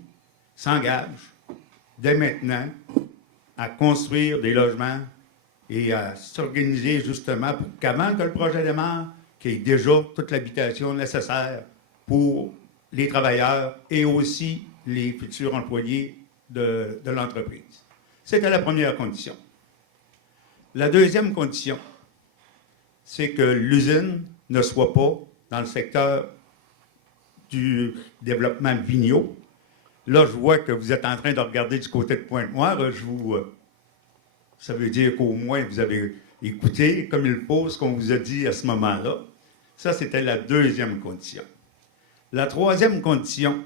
s'engage dès maintenant à construire des logements et à s'organiser justement pour qu'avant que le projet démarre, qu'il y ait déjà toute l'habitation nécessaire pour les travailleurs et aussi les futurs employés de l'entreprise. C'était la première condition. La deuxième condition, c'est que l'usine ne soit pas dans le secteur du développement vigno. Là, je vois que vous êtes en train de regarder du côté de Pointe-Noire. Ça veut dire qu'au moins vous avez écouté comme il faut ce qu'on vous a dit à ce moment-là. Ça, c'était la deuxième condition. La troisième condition,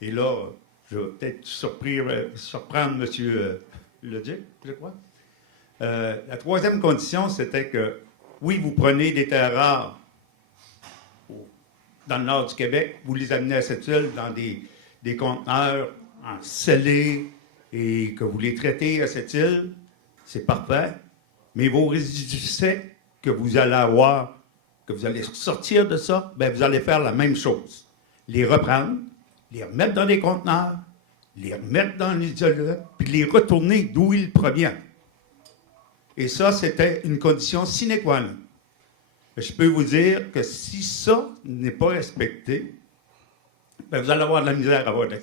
et là, je vais peut-être surprendre M. Leduc, je crois. La troisième condition, c'était que, oui, vous prenez des terres rares dans le nord du Québec, vous les amenez à cette île dans des conteneurs en scellés et que vous les traitez à cette île, c'est parfait, mais vos résidus secs que vous allez avoir, que vous allez sortir de ça, bien, vous allez faire la même chose. Les reprendre, les remettre dans des conteneurs les remettre dans l'isolant, puis les retourner d'où ils proviennent. Et ça, c'était une condition sine qua non. Je peux vous dire que si ça n'est pas respecté, ben vous allez avoir de la misère à avoir de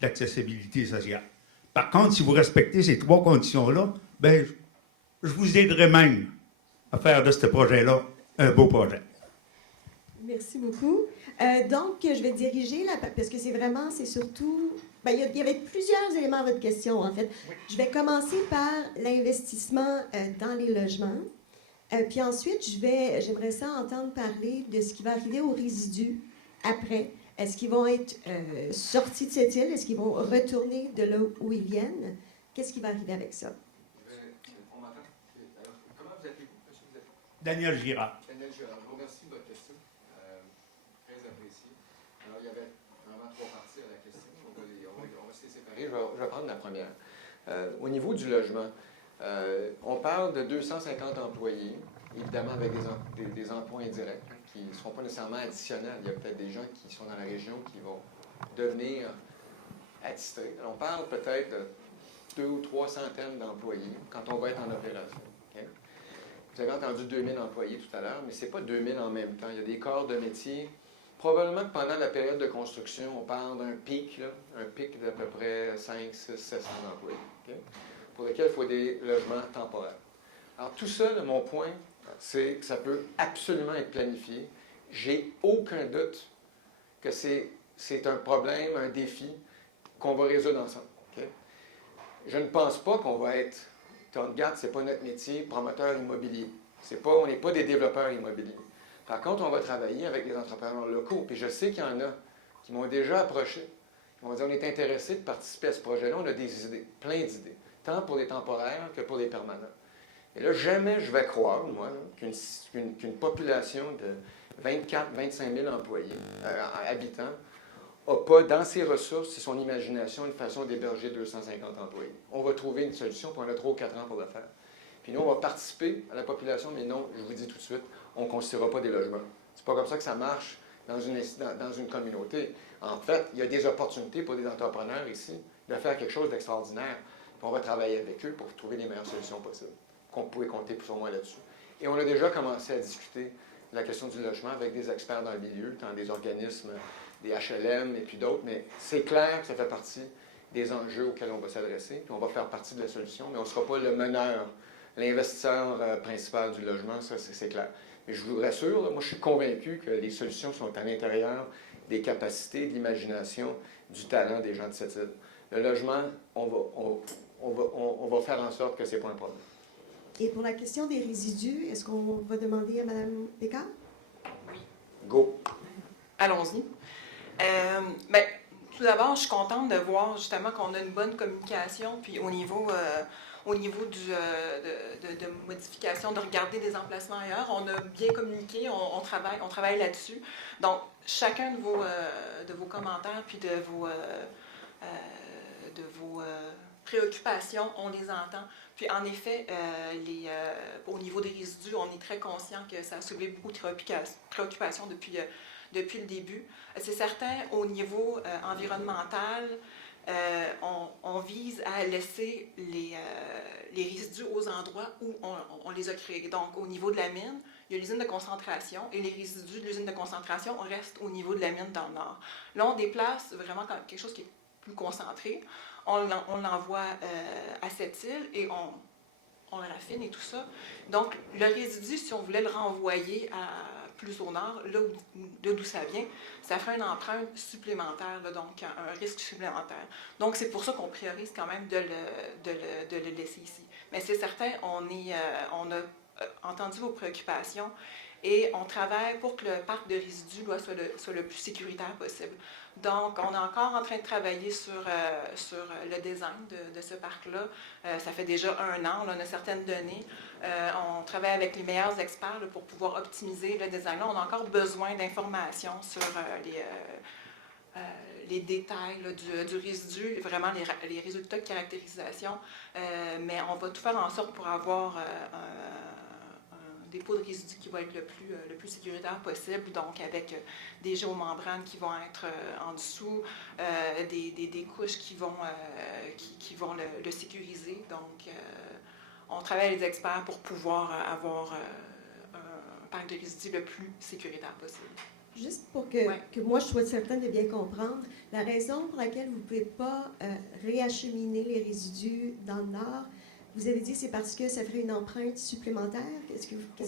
l'accessibilité sociale. Par contre, si vous respectez ces 3 conditions-là, ben, je vous aiderai même à faire de ce projet-là un beau projet. Merci beaucoup. Donc, je vais diriger, parce que c'est surtout... Ben, il y avait plusieurs éléments à votre question, en fait. Oui. Je vais commencer par l'investissement dans les logements. Puis ensuite, j'aimerais ça entendre parler de ce qui va arriver aux résidus après. Est-ce qu'ils vont être sortis de cette île? Est-ce qu'ils vont retourner de là où ils viennent? Qu'est-ce qui va arriver avec ça? On m'entend? Alors, comment vous appelez-vous, monsieur? Vous êtes... Daniel Girard. Daniel Girard, je vous remercie de votre question. Très apprécié. Alors, il y avait vraiment 3 parties à la question. On va se les séparer. Je vais prendre la première. Au niveau du logement, on parle de 250 employés, évidemment avec des emplois indirects, hein, qui ne seront pas nécessairement additionnels. Il y a peut-être des gens qui sont dans la région qui vont devenir attitrés. Alors, on parle peut-être de 2 ou 3 centaines d'employés quand on va être en opération. Okay? Vous avez entendu 2000 employés tout à l'heure, mais ce n'est pas 2000 en même temps. Il y a des corps de métier. Probablement que pendant la période de construction, on parle d'un pic, là, un pic d'à peu près 5, 6, 700 employés, okay? Pour lesquels il faut des logements temporaires. Alors tout ça, là, mon point, c'est que ça peut absolument être planifié. J'ai aucun doute que c'est un problème, un défi qu'on va résoudre ensemble. Okay? Je ne pense pas qu'on va être, regarde, ce n'est pas notre métier, promoteur immobilier. On n'est pas des développeurs immobiliers. Par contre, on va travailler avec des entrepreneurs locaux. Puis je sais qu'il y en a qui m'ont déjà approché. Ils m'ont dit, on est intéressé de participer à ce projet-là. On a des idées, plein d'idées, tant pour les temporaires que pour les permanents. Et là, jamais je vais croire, moi, qu'une population de 24-25 000 employés, habitants, n'a pas dans ses ressources et son imagination une façon d'héberger 250 employés. On va trouver une solution, puis on a 3 ou 4 ans pour le faire. Puis nous, on va participer à la population, mais non, je vous dis tout de suite, on ne construira pas des logements. C'est pas comme ça que ça marche dans une communauté. En fait, il y a des opportunités pour des entrepreneurs ici de faire quelque chose d'extraordinaire. Puis on va travailler avec eux pour trouver les meilleures solutions possibles. Qu'on pouvait compter plus ou moins là-dessus. Et on a déjà commencé à discuter de la question du logement avec des experts dans le milieu, tant des organismes, des HLM et puis d'autres, mais c'est clair que ça fait partie des enjeux auxquels on va s'adresser, puis on va faire partie de la solution, mais on ne sera pas le meneur, l'investisseur principal du logement, ça c'est clair. Mais je vous rassure, là, moi je suis convaincu que les solutions sont à l'intérieur des capacités, de l'imagination, du talent des gens de cette île. Le logement, on va faire en sorte que ce n'est pas un problème. Et pour la question des résidus, est-ce qu'on va demander à Mme Bécard? Oui. Go! Allons-y. Ben, tout d'abord, je suis contente de voir justement qu'on a une bonne communication, puis au niveau de modification, de regarder des emplacements ailleurs, on a bien communiqué, on travaille là-dessus. Donc, chacun de vos commentaires, puis de vos préoccupations, on les entend. Puis en effet, au niveau des résidus, on est très conscient que ça a soulevé beaucoup de préoccupations depuis le début. C'est certain, au niveau environnemental, on vise à laisser les résidus aux endroits où on les a créés. Donc, au niveau de la mine, il y a l'usine de concentration et les résidus de l'usine de concentration restent au niveau de la mine dans le nord. Là, on déplace vraiment quelque chose qui est plus concentré. On l'envoie à cette île et on la raffine et tout ça. Donc, le résidu, si on voulait le renvoyer plus au nord, là d'où ça vient, ça ferait une empreinte supplémentaire, là, donc un risque supplémentaire. Donc, c'est pour ça qu'on priorise quand même de le laisser ici. Mais c'est certain, on a entendu vos préoccupations et on travaille pour que le parc de résidus soit le plus sécuritaire possible. Donc, on est encore en train de travailler sur le design de ce parc-là. Ça fait déjà 1 an, on a certaines données. On travaille avec les meilleurs experts là, pour pouvoir optimiser le design. Là, on a encore besoin d'informations sur les détails là, du résidu, vraiment les résultats de caractérisation. Mais on va tout faire en sorte pour avoir dépôt de résidus qui va être le plus sécuritaire possible, donc avec des géomembranes qui vont être en dessous, des couches qui vont le sécuriser. Donc, on travaille avec les experts pour pouvoir avoir un parc de résidus le plus sécuritaire possible. Juste pour que, Ouais. que moi je sois certaine de bien comprendre, la raison pour laquelle vous ne pouvez pas réacheminer les résidus dans le nord, vous avez dit c'est parce que ça ferait une empreinte supplémentaire?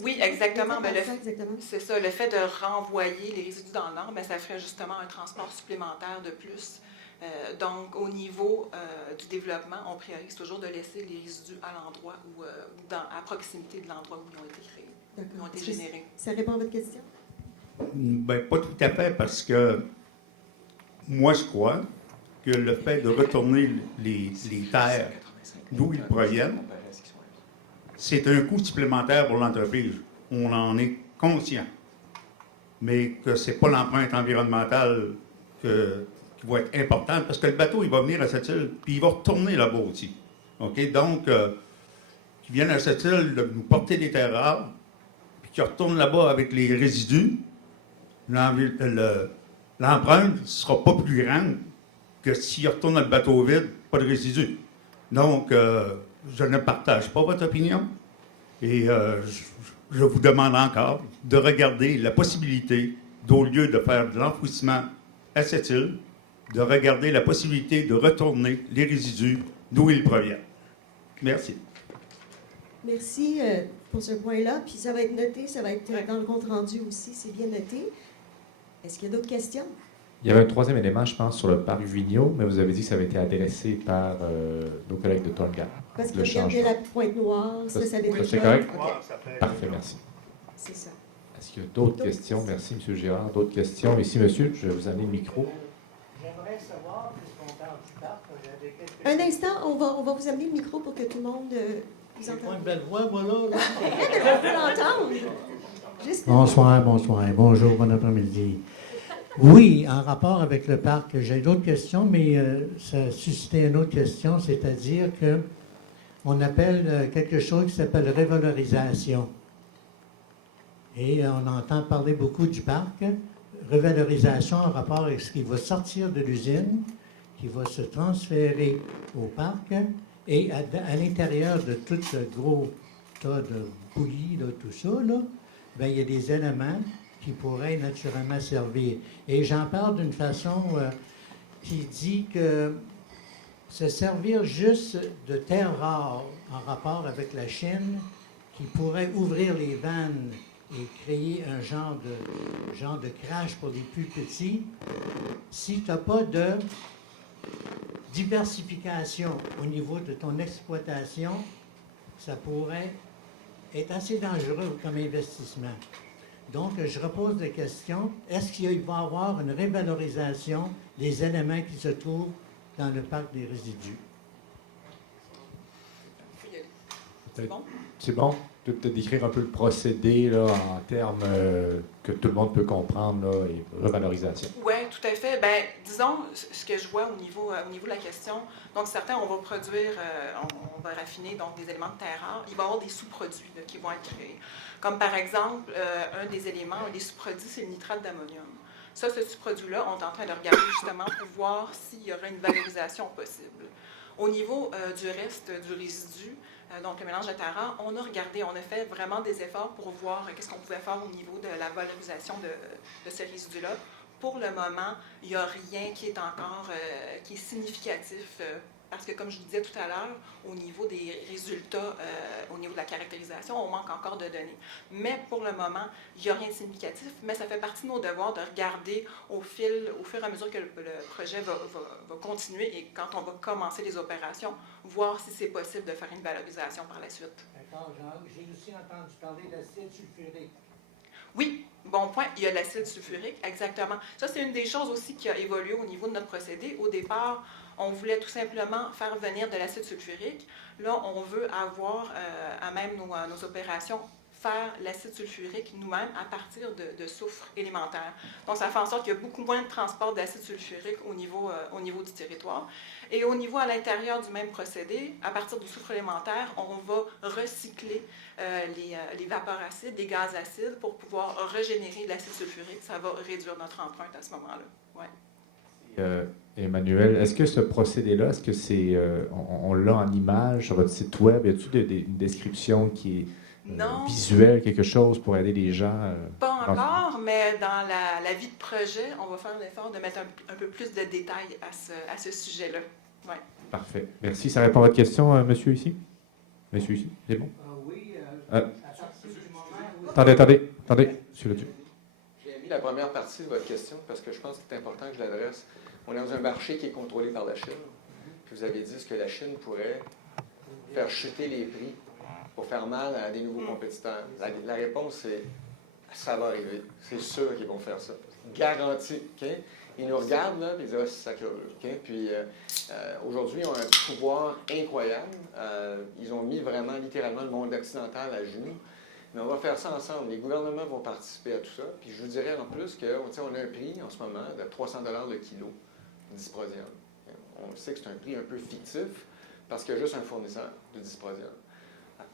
Oui, exactement. Ben, exactement. C'est ça, le fait de renvoyer les résidus dans le nord, ça ferait justement un transport supplémentaire de plus. Donc, au niveau du développement, on priorise toujours de laisser les résidus à l'endroit à proximité de l'endroit où ils ont été créés, ils ont été générés. Ça répond à votre question? Ben, pas tout à fait, parce que moi, je crois que le fait de retourner les terres d'où ils proviennent, c'est un coût supplémentaire pour l'entreprise. On en est conscient. Mais que ce n'est pas l'empreinte environnementale qui va être importante, parce que le bateau, il va venir à cette île, puis il va retourner là-bas aussi. OK? Donc, qu'ils viennent à cette île de nous porter des terres rares, puis qu'ils retournent là-bas avec les résidus, l'empreinte ne sera pas plus grande que s'il retourne dans le bateau vide, pas de résidus. Donc, je ne partage pas votre opinion et je vous demande encore de regarder la possibilité, au lieu de faire de l'enfouissement à cette île, de regarder la possibilité de retourner les résidus d'où ils proviennent. Merci. Merci pour ce point-là. Puis ça va être noté, ça va être dans le compte-rendu aussi, c'est bien noté. Est-ce qu'il y a d'autres questions? Il y avait un troisième élément, je pense, sur le parc Vigneault, mais vous avez dit que ça avait été adressé par nos collègues de Tonga. Parce Le qu'il y avait changement. la pointe noire, ça avait été c'est fait. correct? OK. Parfait, merci. C'est ça. Est-ce qu'il y a d'autres questions? Merci, M. Girard. D'autres questions? Ici, monsieur, je vais vous amener le micro. J'aimerais savoir, puisqu'on parle du parc, j'avais quelques... Un instant, on va vous amener le micro pour que tout le monde vous J'ai pas entende. une belle voix, moi, là. On peut l'entendre. Juste pour- Bonsoir, bonjour, bon après-midi. Oui, en rapport avec le parc, j'ai d'autres questions, mais ça a suscité une autre question, c'est-à-dire que on appelle quelque chose qui s'appelle révalorisation. Et on entend parler beaucoup du parc. Revalorisation en rapport avec ce qui va sortir de l'usine, qui va se transférer au parc, et à l'intérieur de tout ce gros tas de bouillie, là, tout ça, là, bien, il y a des éléments qui pourraient naturellement servir. Et j'en parle d'une façon qui dit que se servir juste de terres rares en rapport avec la Chine, qui pourrait ouvrir les vannes et créer un genre de crash pour les plus petits, si tu n'as pas de diversification au niveau de ton exploitation, ça pourrait être assez dangereux comme investissement. Donc, je repose la question, est-ce qu'il va y avoir une révalorisation des éléments qui se trouvent dans le parc des résidus? C'est bon? C'est bon? Tu peux peut-être décrire un peu le procédé là, en termes que tout le monde peut comprendre là, et revalorisation. Oui, tout à fait. Ben, disons, ce que je vois au niveau de la question, donc certains, on va produire, on va raffiner donc, des éléments de terre rare. Il va y avoir des sous-produits là, qui vont être créés. Comme par exemple, un des éléments, un des sous-produits, c'est le nitrate d'ammonium. Ça, ce sous-produit-là, on est en train de regarder justement pour voir s'il y aura une valorisation possible. Au niveau du reste du résidu, donc le mélange de terre rare, on a regardé, on a fait vraiment des efforts pour voir qu'est-ce qu'on pouvait faire au niveau de la valorisation de ce résidu-là. Pour le moment, il n'y a rien qui est encore qui est significatif parce que, comme je vous disais tout à l'heure, au niveau des résultats, au niveau de la caractérisation, on manque encore de données. Mais pour le moment, il n'y a rien de significatif, mais ça fait partie de nos devoirs de regarder au fur et à mesure que le projet va continuer et quand on va commencer les opérations, voir si c'est possible de faire une valorisation par la suite. D'accord, j'ai aussi entendu parler d'acide sulfurique. Oui, bon point, il y a de l'acide sulfurique, exactement. Ça, c'est une des choses aussi qui a évolué au niveau de notre procédé. Au départ, on voulait tout simplement faire venir de l'acide sulfurique. Là, on veut avoir, à même nos opérations, faire l'acide sulfurique nous-mêmes à partir de soufre élémentaire. Donc, ça fait en sorte qu'il y a beaucoup moins de transport d'acide sulfurique au niveau du territoire. Et au niveau à l'intérieur du même procédé, à partir du soufre élémentaire, on va recycler les vapeurs acides, les gaz acides pour pouvoir régénérer l'acide sulfurique. Ça va réduire notre empreinte à ce moment-là. Ouais. Emmanuel, est-ce que ce procédé-là, est-ce que c'est, on l'a en image sur votre site web? Y a-t-il une description qui est visuelle, quelque chose pour aider les gens? Pas encore, mais dans la vie de projet, on va faire l'effort de mettre un peu plus de détails à ce sujet-là. Ouais. Parfait. Merci. Ça répond à votre question, monsieur ici? Monsieur ici, c'est bon? Oui. Attendez, monsieur Leduc. J'ai mis la première partie de votre question parce que je pense que c'est important que je l'adresse. On est dans un marché qui est contrôlé par la Chine. Puis vous avez dit ce que la Chine pourrait faire chuter les prix pour faire mal à des nouveaux compétiteurs. La réponse, c'est ça va arriver. C'est sûr qu'ils vont faire ça. Garanti. Okay? Ils nous regardent, là, et ils disent « Ah, c'est sacré. Okay? » Puis aujourd'hui, ils ont un pouvoir incroyable. Ils ont mis vraiment, littéralement, le monde occidental à genoux. Mais on va faire ça ensemble. Les gouvernements vont participer à tout ça. Puis je vous dirais en plus qu'on a un prix en ce moment de 300 $ le kilo de dysprosium. On sait que c'est un prix un peu fictif parce qu'il y a juste un fournisseur de dysprosium.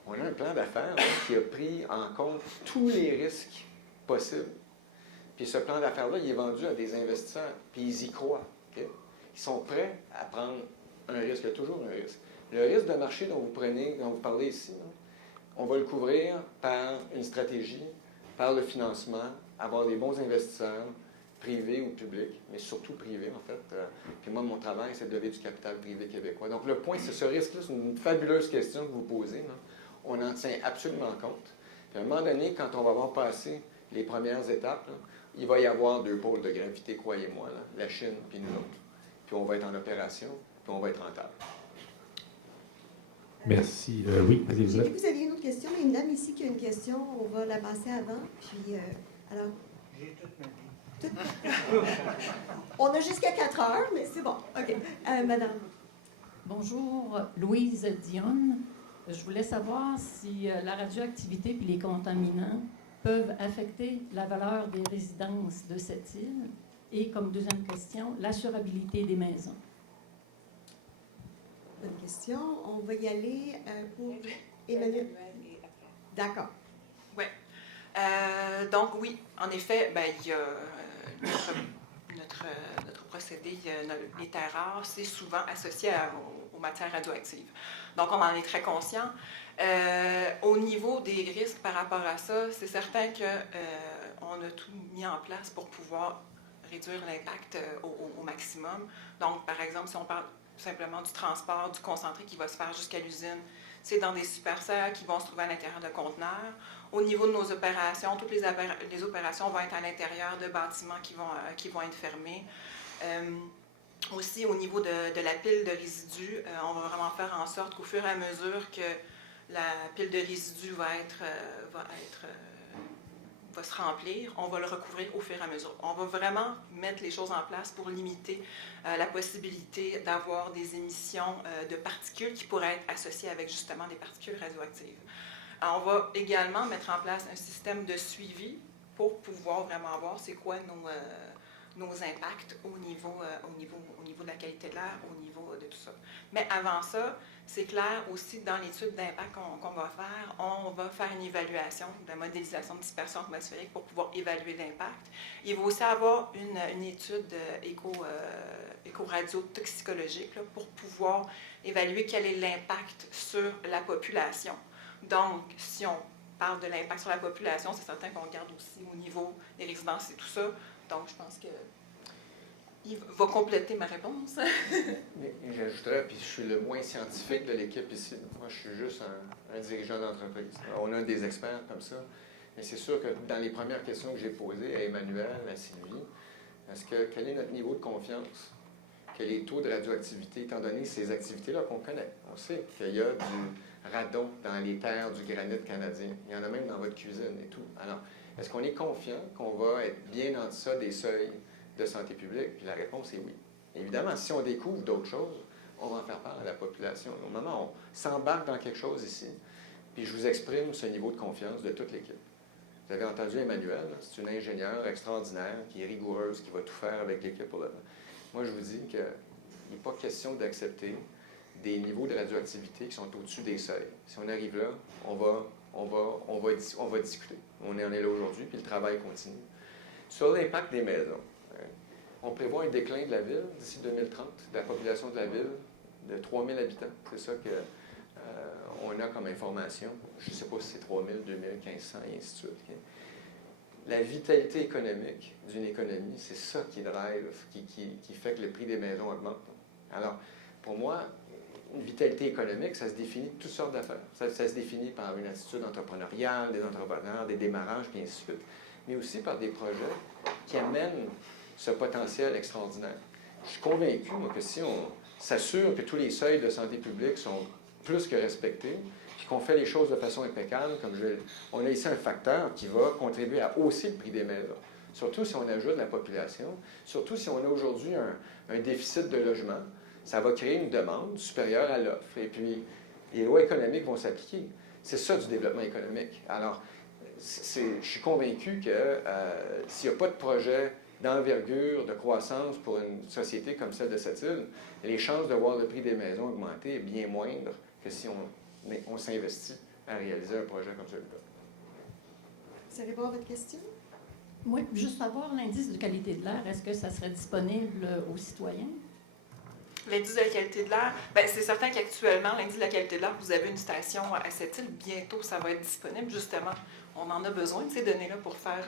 On a un plan d'affaires qui a pris en compte tous les risques possibles. Puis ce plan d'affaires-là, il est vendu à des investisseurs, puis ils y croient. Okay? Ils sont prêts à prendre un risque. Il y a toujours un risque. Le risque de marché dont vous parlez ici, là, on va le couvrir par une stratégie, par le financement, avoir des bons investisseurs, privés ou publics, mais surtout privés, en fait. Puis moi, mon travail, c'est de lever du capital privé québécois. Donc, le point, c'est ce risque-là, c'est une fabuleuse question que vous posez. Là. On en tient absolument compte. Puis à un moment donné, quand on va avoir passé les premières étapes, là, il va y avoir 2 pôles de gravité, croyez-moi, là, la Chine puis nous autres. Puis on va être en opération, puis on va être rentable. Merci. Oui, allez-y. J'ai vu que vous aviez une autre question. Il y a une dame ici qui a une question. On va la passer avant. Puis, alors... J'ai toute ma vie. On a jusqu'à 4 heures, mais c'est bon. OK. Madame. Bonjour, Louise Dionne. Je voulais savoir si la radioactivité et les contaminants peuvent affecter la valeur des résidences de cette île. Et comme deuxième question, l'assurabilité des maisons. Bonne question. On va y aller pour Emmanuel. D'accord. Oui. Donc, oui, en effet, ben, il y a notre procédé, les terres rares, c'est souvent associé aux matières radioactives. Donc, on en est très conscient. Au niveau des risques par rapport à ça, c'est certain qu'on a tout mis en place pour pouvoir réduire l'impact au maximum. Donc, par exemple, si on parle simplement du transport, du concentré qui va se faire jusqu'à l'usine, c'est dans des super-serres qui vont se trouver à l'intérieur de conteneurs. Au niveau de nos opérations, toutes les opérations vont être à l'intérieur de bâtiments qui vont être fermés. Aussi, au niveau de la pile de résidus, on va vraiment faire en sorte qu'au fur et à mesure que la pile de résidus va se remplir, on va le recouvrir au fur et à mesure. On va vraiment mettre les choses en place pour limiter la possibilité d'avoir des émissions de particules qui pourraient être associées avec justement des particules radioactives. Alors, on va également mettre en place un système de suivi pour pouvoir vraiment voir c'est quoi nos impacts au niveau de la qualité de l'air, au niveau de tout ça. Mais avant ça, c'est clair aussi dans l'étude d'impact qu'on va faire, on va faire une évaluation de la modélisation de dispersion atmosphérique pour pouvoir évaluer l'impact. Il va aussi avoir une étude éco-radiotoxicologique là, pour pouvoir évaluer quel est l'impact sur la population. Donc, si on parle de l'impact sur la population, c'est certain qu'on regarde aussi au niveau des résidences et tout ça. Donc, je pense que il va compléter ma réponse. Mais j'ajouterais, puis je suis le moins scientifique de l'équipe ici. Moi, je suis juste un dirigeant d'entreprise. On a des experts comme ça. Mais c'est sûr que dans les premières questions que j'ai posées à Emmanuel, à Sylvie, quel est notre niveau de confiance? Quel est le taux de radioactivité, étant donné ces activités-là qu'on connaît? On sait qu'il y a du radon dans les terres du granit canadien. Il y en a même dans votre cuisine et tout. Alors, est-ce qu'on est confiant qu'on va être bien en deçà des seuils de santé publique? Puis la réponse est oui. Évidemment, si on découvre d'autres choses, on va en faire part à la population. Au moment où on s'embarque dans quelque chose ici, Puis je vous exprime ce niveau de confiance de toute l'équipe. Vous avez entendu Emmanuel, c'est une ingénieure extraordinaire, qui est rigoureuse, qui va tout faire avec l'équipe pour le... Moi, je vous dis qu'il n'est pas question d'accepter des niveaux de radioactivité qui sont au-dessus des seuils. Si on arrive là, on va discuter. On en est là aujourd'hui, puis le travail continue. Sur l'impact des maisons, on prévoit un déclin de la ville d'ici 2030, de la population de la ville, de 3000 habitants. C'est ça qu'on a comme information. Je ne sais pas si c'est 3000, 2000, 1500, et ainsi de suite. La vitalité économique d'une économie, c'est ça qui drive, qui fait que le prix des maisons augmente. Alors, pour moi, une vitalité économique, ça se définit de toutes sortes d'affaires. Ça se définit par une attitude entrepreneuriale, des entrepreneurs, des démarrages, puis ainsi de suite. Mais aussi par des projets qui amènent ce potentiel extraordinaire. Je suis convaincu, moi, que si on s'assure que tous les seuils de santé publique sont plus que respectés, puis qu'on fait les choses de façon impeccable, on a ici un facteur qui va contribuer à hausser le prix des maisons. Surtout si on ajoute la population, surtout si on a aujourd'hui un déficit de logement, ça va créer une demande supérieure à l'offre. Et puis, les lois économiques vont s'appliquer. C'est ça du développement économique. Alors, je suis convaincu que s'il n'y a pas de projet d'envergure, de croissance pour une société comme celle de cette île, les chances de voir le prix des maisons augmenter est bien moindre que si on s'investit à réaliser un projet comme celui-là. Ça répond à votre question? Oui, juste savoir l'indice de qualité de l'air, est-ce que ça serait disponible aux citoyens? L'indice de la qualité de l'air, c'est certain qu'actuellement, l'indice de la qualité de l'air, vous avez une station à cette île. Bientôt, ça va être disponible, justement. On en a besoin de ces données-là pour faire...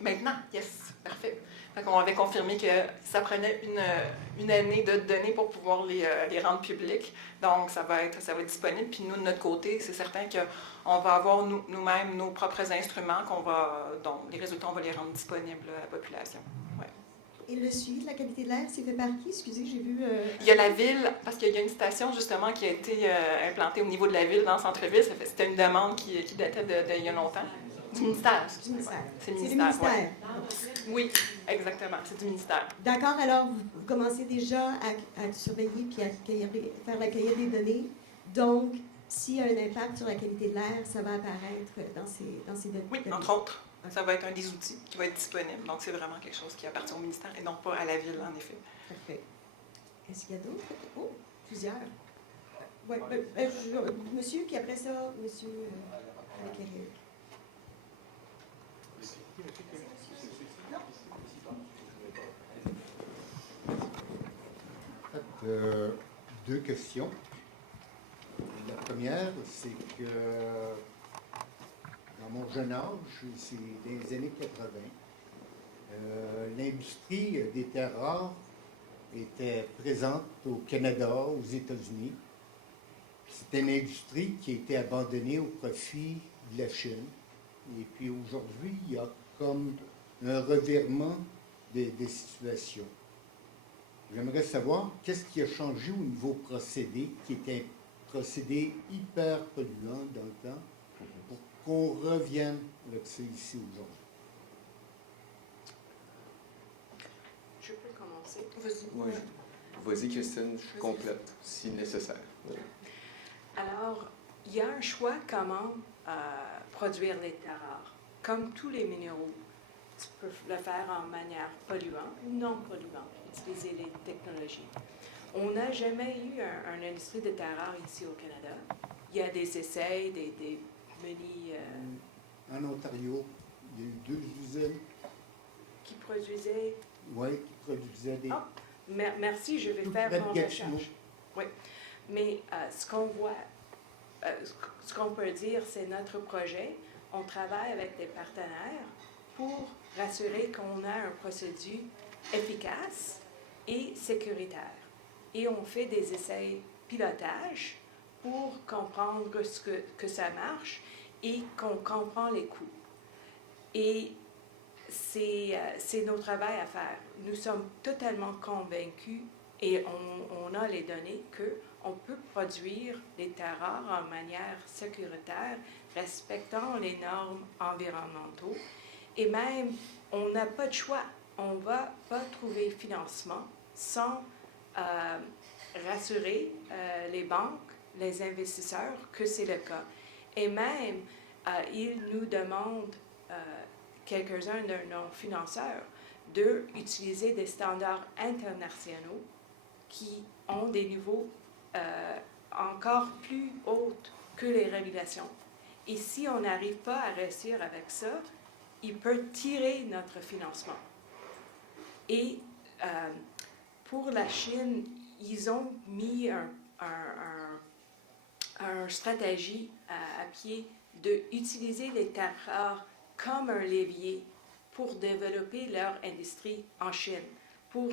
Maintenant, yes, parfait. On avait confirmé que ça prenait une année de données pour pouvoir les rendre publiques. Donc, ça va être disponible. Puis nous, de notre côté, c'est certain qu'on va avoir nous-mêmes nos propres instruments dont les résultats, on va les rendre disponibles à la population. Ouais. Et le suivi de la qualité de l'air, c'est fait par qui? Excusez, j'ai vu... Il y a la ville, parce qu'il y a une station justement qui a été implantée au niveau de la ville, dans le centre-ville. C'était une demande qui datait d'il y a longtemps. Du ministère. Du ministère. Ouais, c'est le C'est le ministère. ministère. Ouais. Oui, exactement. C'est du ministère. D'accord, alors vous commencez déjà à surveiller puis à faire l'accueil des données. Donc, s'il y a un impact sur la qualité de l'air, ça va apparaître dans ces données. Oui, entre autres. Ça va être un des outils qui va être disponible. Donc, c'est vraiment quelque chose qui appartient au ministère et non pas à la ville, en effet. Parfait. Est-ce qu'il y a d'autres? Oh, plusieurs. Ouais, monsieur, puis après ça, monsieur Carrier. Deux questions. La première, c'est que dans mon jeune âge, c'est dans les années 80, l'industrie des terres rares était présente au Canada, aux États-Unis. C'était une industrie qui a été abandonnée au profit de la Chine. Et puis aujourd'hui, il y a comme un revirement des situations. J'aimerais savoir qu'est-ce qui a changé au niveau procédé, qui était un procédé hyper polluant dans le temps, pour qu'on revienne avec ça ici aujourd'hui. Je peux commencer. Vas-y. Oui. Vas-y, Christine, je suis complète, si nécessaire. Oui. Alors, il y a un choix comment produire les terres rares. Comme tous les minéraux, tu peux le faire en manière polluante ou non polluante, utiliser les technologies. On n'a jamais eu une industrie de terres rares ici au Canada. Il y a des essais, des mini... En Ontario, il y a eu 2 usines. Qui produisaient... Oui, qui produisaient des... Ah, merci, je vais Tout faire près de mon Gatineau. recherche. Oui, mais ce qu'on voit, ce qu'on peut dire, c'est notre projet. On travaille avec des partenaires pour rassurer qu'on a un procédé efficace et sécuritaire. Et on fait des essais pilotage pour comprendre que ça marche et qu'on comprend les coûts. Et c'est notre travail à faire. Nous sommes totalement convaincus et on a les données qu'on peut produire les terres rares en manière sécuritaire, respectant les normes environnementales. Et même, on n'a pas de choix. On ne va pas trouver financement sans rassurer les banques, les investisseurs que c'est le cas. Et même, ils nous demandent, quelques-uns de nos financeurs, d'utiliser des standards internationaux qui ont des niveaux encore plus hauts que les régulations. Et si on n'arrive pas à réussir avec ça, il peut tirer notre financement. Et pour la Chine, ils ont mis une stratégie à pied d'utiliser les terres rares comme un levier pour développer leur industrie en Chine, pour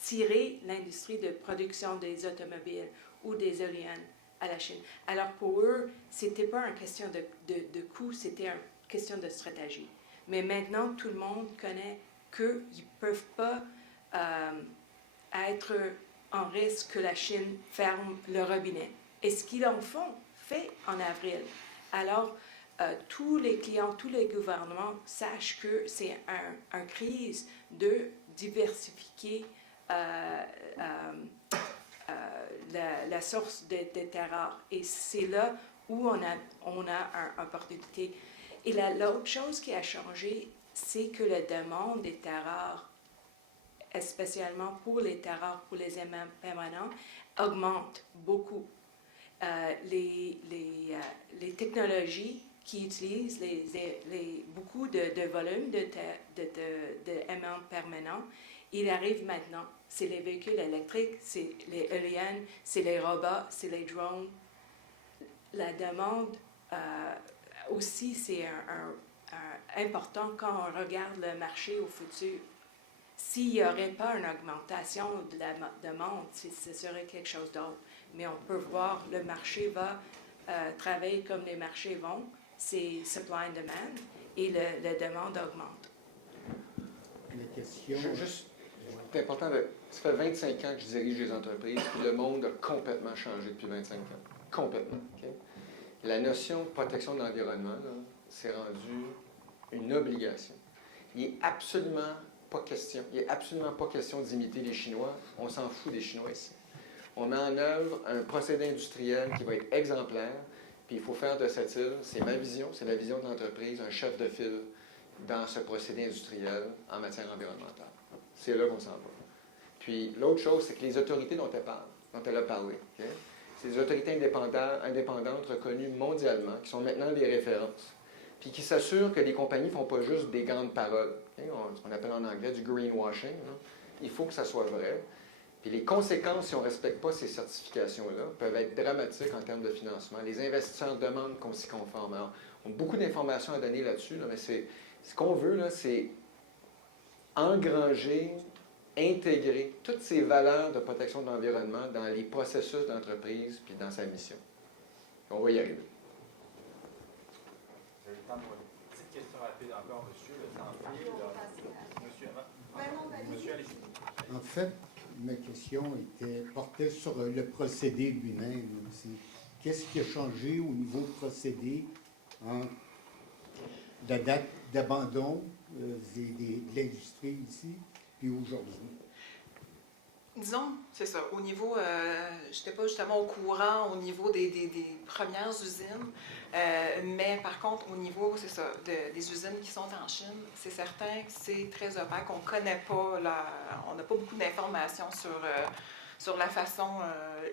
tirer l'industrie de production des automobiles ou des éoliennes à la Chine. Alors pour eux, ce n'était pas une question de coût, c'était une question de stratégie. Mais maintenant, tout le monde connaît qu'ils ne peuvent pas être en risque que la Chine ferme le robinet. Et ce qu'ils en font, fait en avril. Alors, tous les clients, tous les gouvernements sachent que c'est une crise de diversifier la source des terres rares. Et c'est là où on a une opportunité. Et l'autre chose qui a changé, c'est que la demande des terres rares, spécialement pour les terres rares, pour les aimants permanents, augmente beaucoup. Les technologies qui utilisent beaucoup de volume d'aimants permanents, il arrive maintenant. C'est les véhicules électriques, c'est les éoliennes, c'est les robots, c'est les drones. La demande aussi, c'est important quand on regarde le marché au futur. S'il n'y aurait pas une augmentation de la demande, ce serait quelque chose d'autre. Mais on peut voir le marché va travailler comme les marchés vont, c'est supply and demand, et la demande augmente. La question... C'est important, ça fait 25 ans que je dirige les entreprises, puis le monde a complètement changé depuis 25 ans. Complètement. Okay? La notion de protection de l'environnement, c'est rendu une obligation. Il n'est absolument pas question d'imiter les Chinois. On s'en fout des Chinois ici. On met en œuvre un procédé industriel qui va être exemplaire, puis il faut faire de cette île, c'est ma vision, c'est la vision de l'entreprise, un chef de file dans ce procédé industriel en matière environnementale. C'est là qu'on s'en va. Puis l'autre chose, c'est que les autorités dont elle a parlé, okay? C'est des autorités indépendantes reconnues mondialement, qui sont maintenant des références, puis qui s'assurent que les compagnies ne font pas juste des grandes paroles. Okay? Ce qu'on appelle en anglais du greenwashing. Là. Il faut que ça soit vrai. Puis les conséquences, si on ne respecte pas ces certifications-là, peuvent être dramatiques en termes de financement. Les investisseurs demandent qu'on s'y conforme. Alors, on a beaucoup d'informations à donner là-dessus, là, mais ce qu'on veut, là, c'est engranger, intégrer toutes ces valeurs de protection de l'environnement dans les processus d'entreprise puis dans sa mission. On va y arriver. Vous avez le temps pour une petite question rapide encore, monsieur. Le temps file. Monsieur, allez-y. En fait, ma question portait sur le procédé lui-même. Qu'est-ce qui a changé au niveau procédé entre la date d'abandon de l'industrie ici puis aujourd'hui? Disons, c'est ça. Au niveau, je n'étais pas justement au courant au niveau des premières usines, mais par contre, au niveau, c'est ça, des usines qui sont en Chine, c'est certain que c'est très opaque. On ne connaît pas, on n'a pas beaucoup d'informations sur la façon,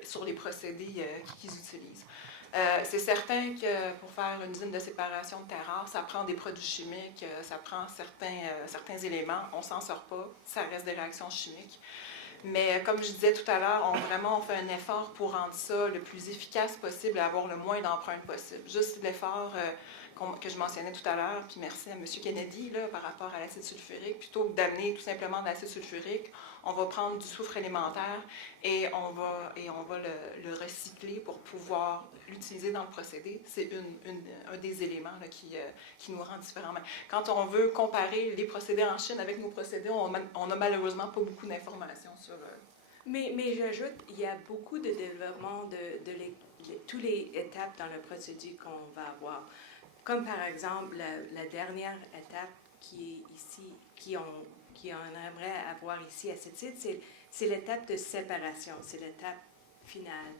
sur les procédés qu'ils utilisent. C'est certain que pour faire une usine de séparation de terres rares, ça prend des produits chimiques, ça prend certains éléments. On ne s'en sort pas, ça reste des réactions chimiques. Mais comme je disais tout à l'heure, on fait un effort pour rendre ça le plus efficace possible et avoir le moins d'empreintes possible. Juste l'effort que je mentionnais tout à l'heure, puis merci à M. Kennedy là, par rapport à l'acide sulfurique. Plutôt que d'amener tout simplement de l'acide sulfurique, on va prendre du soufre élémentaire et on va le recycler pour pouvoir l'utiliser dans le procédé. C'est un des éléments là, qui nous rend différents. Quand on veut comparer les procédés en Chine avec nos procédés, on n'a malheureusement pas beaucoup d'informations sur... Mais j'ajoute, il y a beaucoup de développement de toutes les étapes dans le procédé qu'on va avoir. Comme par exemple, la dernière étape qui est ici, qu'on aimerait avoir ici à cette site, c'est l'étape de séparation, c'est l'étape finale.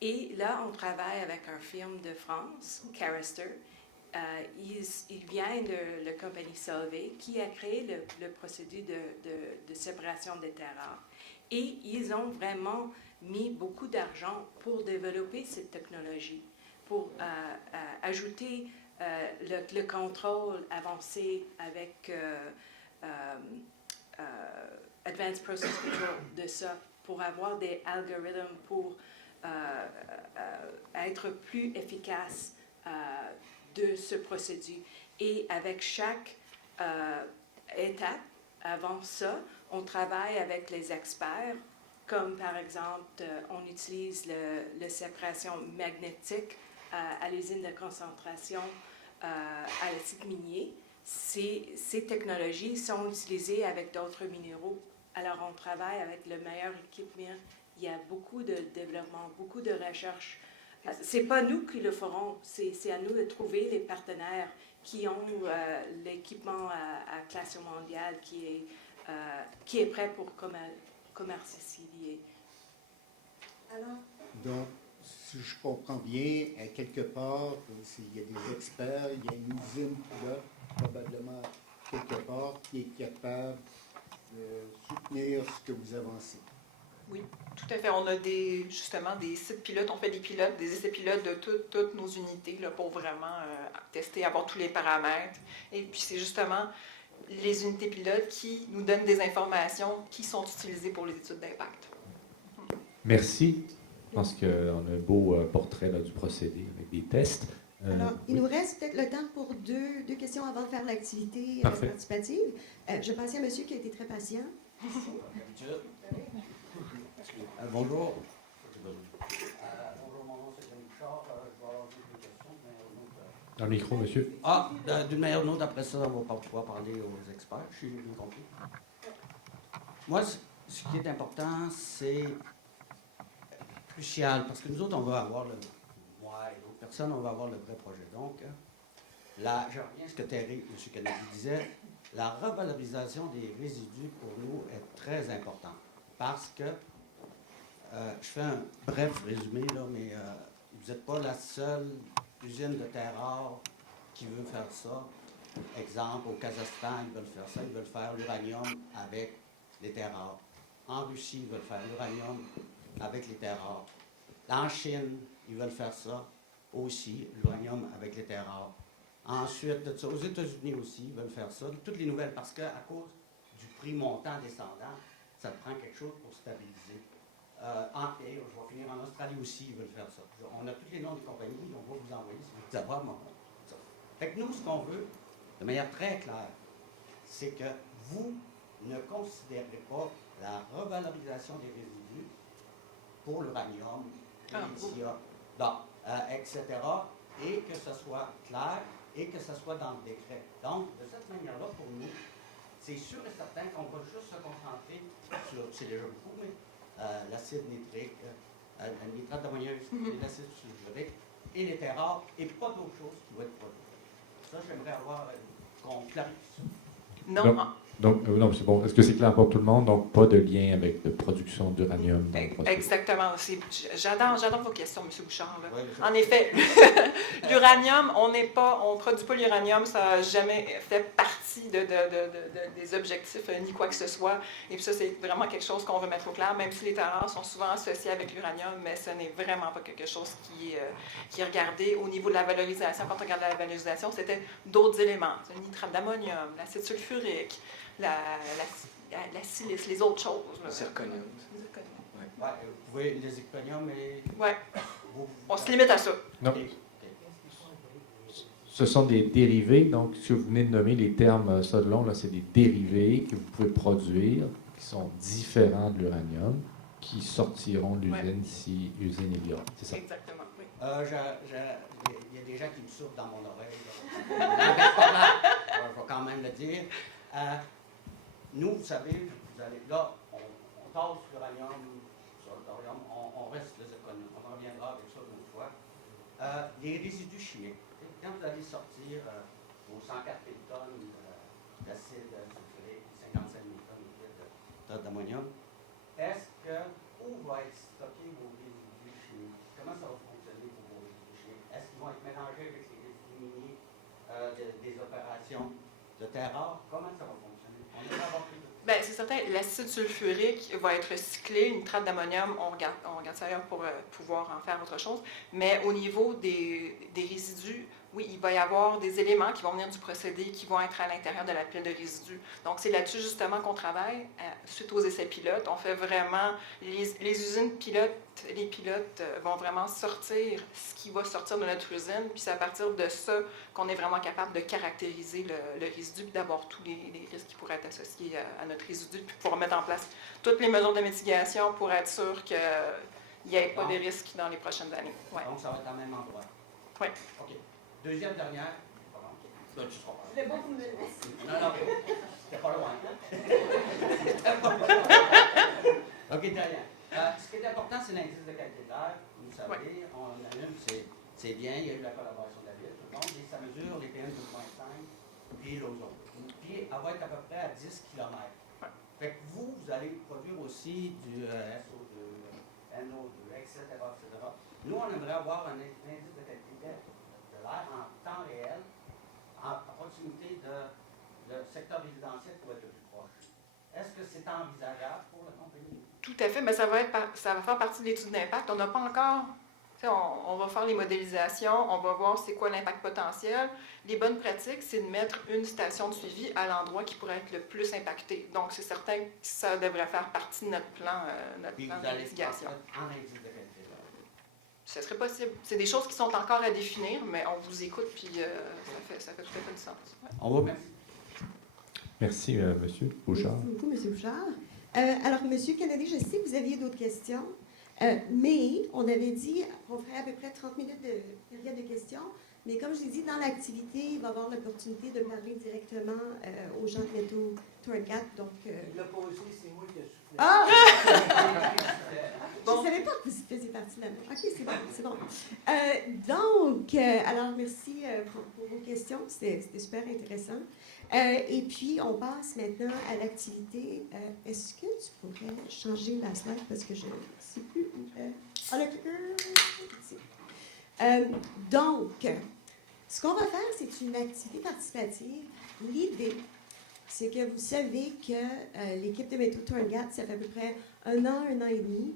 Et là, on travaille avec un firme de France, Carrister. Ils viennent de la compagnie Solvay qui a créé le procédé de séparation des terres rares. Et ils ont vraiment mis beaucoup d'argent pour développer cette technologie, pour ajouter le contrôle avancé avec Advanced Process Control de ça, pour avoir des algorithmes pour être plus efficace de ce procédé. Et avec chaque étape avant ça, on travaille avec les experts, comme par exemple, on utilise la séparation magnétique à l'usine de concentration à le site minier. Ces technologies sont utilisées avec d'autres minéraux. Alors, on travaille avec le meilleur équipement. Il y a beaucoup de développement, beaucoup de recherche. C'est pas nous qui le ferons, c'est à nous de trouver les partenaires qui ont l'équipement à classe mondiale qui est prêt pour commercialiser. Alors, Donc, si je comprends bien, à quelque part, il y a des experts, il y a une usine pilote, probablement quelque part, qui est capable de soutenir ce que vous avancez. Oui, tout à fait. On a justement des sites pilotes, on fait des essais pilotes de toutes nos unités là, pour vraiment tester, avoir tous les paramètres. Et puis c'est justement les unités pilotes qui nous donnent des informations qui sont utilisées pour les études d'impact. Merci. Je pense qu'on a un beau portrait là, du procédé avec des tests. alors, il oui. nous reste peut-être le temps pour deux questions avant de faire l'activité Parfait. participative. Je pensais à un monsieur qui a été très patient. Bonjour. Bonjour, mon nom c'est Denis Bouchard. Je vais avoir quelques questions. Dans le micro, monsieur. D'une manière ou d'une autre, après ça, on va pouvoir parler aux experts. Je suis bien compris. Moi, ce qui est important, c'est crucial, parce que nous autres, on va avoir, moi et d'autres personnes, on va avoir le vrai projet. Donc, là, je reviens à ce que M. Kennedy disait, la revalorisation des résidus, pour nous, est très importante. Parce que, je fais un bref résumé, là, mais vous n'êtes pas la seule usine de terre rare qui veut faire ça. Exemple, au Kazakhstan, ils veulent faire ça. Ils veulent faire l'uranium avec les terres rares. En Russie, ils veulent faire l'uranium avec les terres rares. En Chine, ils veulent faire ça aussi, l'uranium avec les terres rares. Ensuite, aux États-Unis aussi, ils veulent faire ça. Toutes les nouvelles, parce qu'à cause du prix montant descendant, ça prend quelque chose pour stabiliser. Je vais finir en Australie aussi, ils veulent faire ça. On a tous les noms des compagnies, on va vous envoyer si vous voulez savoir. Ça. Fait que nous, ce qu'on veut, de manière très claire, c'est que vous ne considérez pas la revalorisation des résidus pour l'uranium, le lithium, etc., et que ce soit clair et que ce soit dans le décret. Donc, de cette manière-là, pour nous, c'est sûr et certain qu'on va juste se concentrer sur, c'est déjà beaucoup, mais l'acide nitrique, le nitrate d'ammonium, l'acide sulfurique et les terres rares, et pas d'autre chose qui va être produit. Ça, j'aimerais avoir qu'on clarifie ça. Non, c'est bon. Est-ce que c'est clair pour tout le monde? Donc, pas de lien avec la production d'uranium dans le processus. Exactement. J'adore vos questions, M. Bouchard. Oui, en effet, l'uranium, on ne produit pas l'uranium, ça n'a jamais fait partie des objectifs ni quoi que ce soit. Et puis ça, c'est vraiment quelque chose qu'on veut mettre au clair, même si les terres rares sont souvent associées avec l'uranium, mais ce n'est vraiment pas quelque chose qui est regardé au niveau de la valorisation. Quand on regarde la valorisation, c'était d'autres éléments. Le nitrate d'ammonium, l'acide sulfurique, la silice, les autres choses. Zirconium. Vous pouvez les zirconium et... Oui. On se limite à ça. Non. Ce sont des dérivés. Donc, si vous venez de nommer les termes ça de long, là, c'est des dérivés que vous pouvez produire, qui sont différents de l'uranium, qui sortiront de l'usine si l'usine est libre. C'est ça? Exactement, oui. Il y a des gens qui me souffrent dans mon oreille. Je vais quand même le dire. Nous, vous savez, là, on tasse l'uranium, on reste le zirconium. On reviendra avec ça une fois. Les résidus chimiques. Quand vous allez sortir vos 104 000 tonnes d'acide sulfurique, 55 000 tonnes d'ammonium, où va être stocké vos résidus chimiques? Comment de terres rares, comment ça va fonctionner? On devrait avoir plus de... Bien, c'est certain, l'acide sulfurique va être recyclé. Une nitrate d'ammonium, on regarde ça ailleurs pour pouvoir en faire autre chose. Mais au niveau des résidus, oui, il va y avoir des éléments qui vont venir du procédé qui vont être à l'intérieur de la pile de résidus. Donc, c'est là-dessus justement qu'on travaille. Suite aux essais pilotes, on fait vraiment... Les usines pilotes, les pilotes vont vraiment sortir ce qui va sortir de notre usine. Puis c'est à partir de ça qu'on est vraiment capable de caractériser le résidu puis d'avoir tous les risques qui pourraient être associés à notre résidu puis pouvoir mettre en place toutes les mesures de mitigation pour être sûr qu'il n'y ait pas de risques dans les prochaines années. Ouais. Donc, ça va être au même endroit. Oui. OK. Deuxième, dernière. Là, tu seras Je vais pas vous mener. Non, c'était pas loin. OK, dernière. Ce qui est important, c'est l'indice de qualité de l'air. Vous savez, on allume, c'est bien, il y a eu la collaboration de la ville. Donc, ça mesure les PM 2.5 puis l'ozone. Puis, elle va être à peu près à 10 km. Fait que vous allez produire aussi du SO2, NO2, etc., etc. Nous, on aimerait avoir un indice de qualité de l'air en temps réel, à proximité de secteur résidentiel pour être le plus proche. Est-ce que c'est envisageable pour la compagnie? Tout à fait, mais ça va faire partie de l'étude d'impact. On n'a pas encore... On va faire les modélisations, on va voir c'est quoi l'impact potentiel. Les bonnes pratiques, c'est de mettre une station de suivi à l'endroit qui pourrait être le plus impacté. Donc, c'est certain que ça devrait faire partie de notre plan d'investigation. En indice de qualité de l'air. Ce serait possible. C'est des choses qui sont encore à définir, mais on vous écoute, puis ça fait tout à fait du sens. Ouais. On va... Merci, M. Bouchard. Merci beaucoup, M. Bouchard. Alors, M. Kennedy, je sais que vous aviez d'autres questions, mais on avait dit qu'on ferait à peu près 30 minutes de période de questions. Mais comme je l'ai dit, dans l'activité, il va y avoir l'opportunité de parler directement aux gens de Métaux Tourgat. Donc, il l'a posé, c'est moi qui ai soufflé. Ah! Je ne savais pas que vous faisiez partie de la même. OK, c'est bon. Donc, alors, merci pour vos questions. C'était super intéressant. Et puis, on passe maintenant à l'activité. Est-ce que tu pourrais changer la slide parce que je ne sais plus. Donc, ce qu'on va faire, c'est une activité participative. L'idée, c'est que vous savez que l'équipe de Métaux Tourgat, ça fait à peu près un an et demi,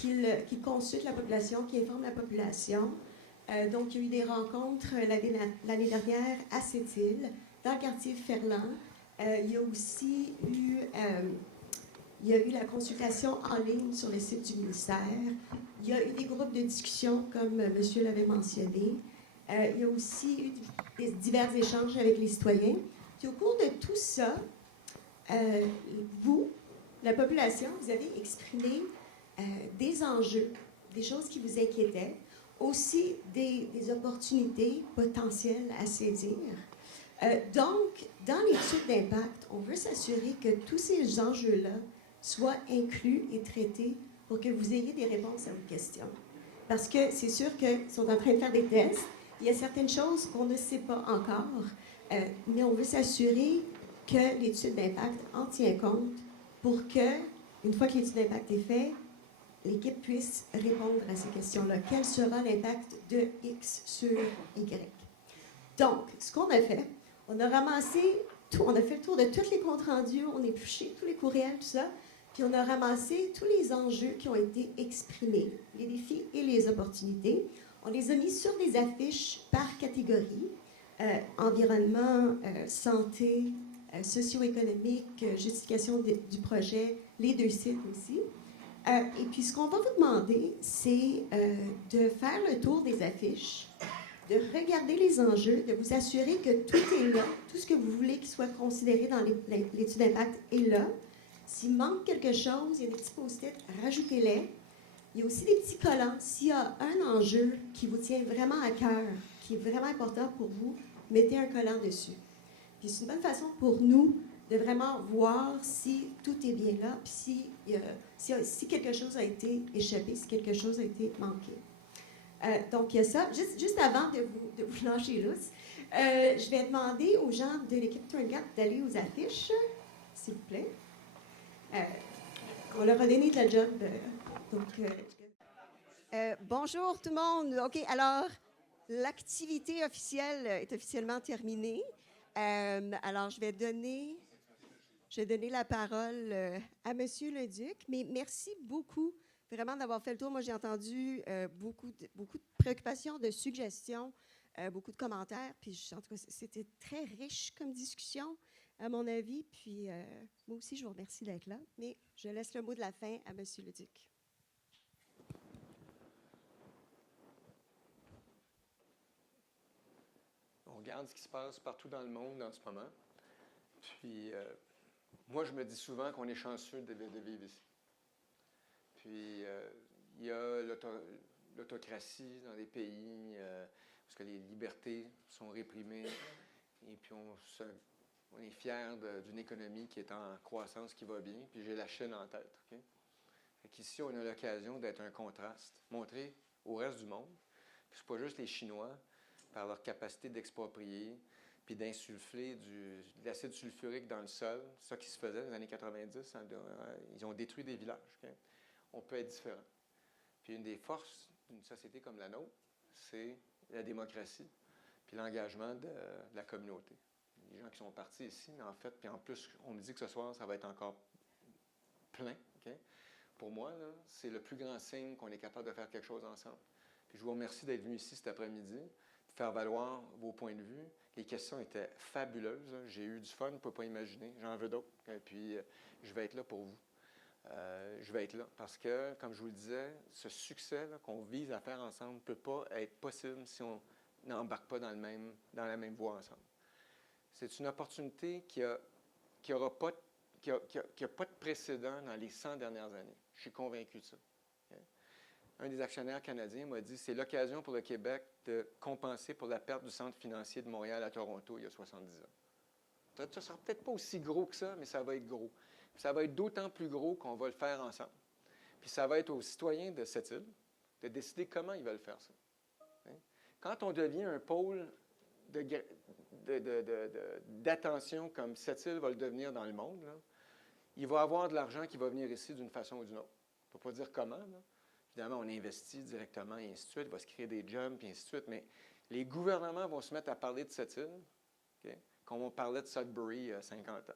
qu'il consulte la population, qu'il informe la population. Donc, il y a eu des rencontres l'année dernière à Sept-Îles, dans le quartier Ferland. Il y a aussi eu la consultation en ligne sur le site du ministère. Il y a eu des groupes de discussion, comme monsieur l'avait mentionné. Il y a aussi eu divers échanges avec les citoyens. Puis au cours de tout ça, vous, la population, vous avez exprimé des enjeux, des choses qui vous inquiétaient, aussi des opportunités potentielles à saisir. Donc, dans l'étude d'impact, on veut s'assurer que tous ces enjeux-là soient inclus et traités pour que vous ayez des réponses à vos questions. Parce que c'est sûr qu'ils sont en train de faire des tests. Il y a certaines choses qu'on ne sait pas encore, mais on veut s'assurer que l'étude d'impact en tient compte pour que, une fois que l'étude d'impact est faite, l'équipe puisse répondre à ces questions-là. Quel sera l'impact de X sur Y? Donc, ce qu'on a fait, on a ramassé tout, on a fait le tour de tous les comptes rendus, on a épluché tous les courriels, tout ça, puis on a ramassé tous les enjeux qui ont été exprimés, les défis et les opportunités. On les a mis sur des affiches par catégorie, environnement, santé, socio-économique, justification du projet, les deux sites aussi. Et puis, ce qu'on va vous demander, c'est de faire le tour des affiches, de regarder les enjeux, de vous assurer que tout est là, tout ce que vous voulez qu'il soit considéré dans l'étude d'impact est là. S'il manque quelque chose, il y a des petits post-it, rajoutez-les. Il y a aussi des petits collants. S'il y a un enjeu qui vous tient vraiment à cœur, qui est vraiment important pour vous, mettez un collant dessus. Puis c'est une bonne façon pour nous de vraiment voir si tout est bien là, puis si quelque chose a été échappé, si quelque chose a été manqué. Donc, il y a ça. Juste avant de vous lâcher lousse, je vais demander aux gens de l'équipe Tourgat d'aller aux affiches, s'il vous plaît. On leur a donné de la job. Bonjour tout le monde. OK, alors, l'activité officielle est officiellement terminée. Alors, je vais donner la parole à M. Leduc, mais merci beaucoup vraiment d'avoir fait le tour. Moi, j'ai entendu beaucoup de préoccupations, de suggestions, beaucoup de commentaires, puis en tout cas, c'était très riche comme discussion, à mon avis, puis moi aussi, je vous remercie d'être là, mais je laisse le mot de la fin à M. Leduc. On regarde ce qui se passe partout dans le monde en ce moment. Puis, moi, je me dis souvent qu'on est chanceux de vivre ici. Puis, il y a l'autocratie dans les pays, parce que les libertés sont réprimées. Et puis, on est fiers d'une économie qui est en croissance, qui va bien. Puis, j'ai la Chine en tête. Okay? Fait qu'ici, on a l'occasion d'être un contraste, montrer au reste du monde. Puis, c'est pas juste les Chinois, par leur capacité d'exproprier, puis d'insuffler de l'acide sulfurique dans le sol. C'est ça qui se faisait dans les années 90. Ils ont détruit des villages. Okay? On peut être différent. Puis une des forces d'une société comme la nôtre, c'est la démocratie, puis l'engagement de la communauté. Les gens qui sont partis ici, mais en fait, puis en plus, on me dit que ce soir, ça va être encore plein. Okay? Pour moi, là, c'est le plus grand signe qu'on est capable de faire quelque chose ensemble. Puis je vous remercie d'être venu ici cet après-midi, faire valoir vos points de vue. Les questions étaient fabuleuses. J'ai eu du fun, on ne peut pas imaginer. J'en veux d'autres. Et puis, je vais être là pour vous. Je vais être là parce que, comme je vous le disais, ce succès qu'on vise à faire ensemble ne peut pas être possible si on n'embarque pas dans la même voie ensemble. C'est une opportunité qui n'a pas de précédent dans les 100 dernières années. Je suis convaincu de ça. Un des actionnaires canadiens m'a dit « C'est l'occasion pour le Québec de compenser pour la perte du centre financier de Montréal à Toronto il y a 70 ans. » Ça ne sera peut-être pas aussi gros que ça, mais ça va être gros. Puis ça va être d'autant plus gros qu'on va le faire ensemble. Puis ça va être aux citoyens de cette île de décider comment ils veulent faire ça. Quand on devient un pôle d'attention comme cette île va le devenir dans le monde, là, il va y avoir de l'argent qui va venir ici d'une façon ou d'une autre. On ne peut pas dire comment, là. Évidemment, on investit directement et ainsi de suite, il va se créer des jobs et ainsi de suite, mais les gouvernements vont se mettre à parler de cette île, okay, comme on parlait de Sudbury il y a 50 ans.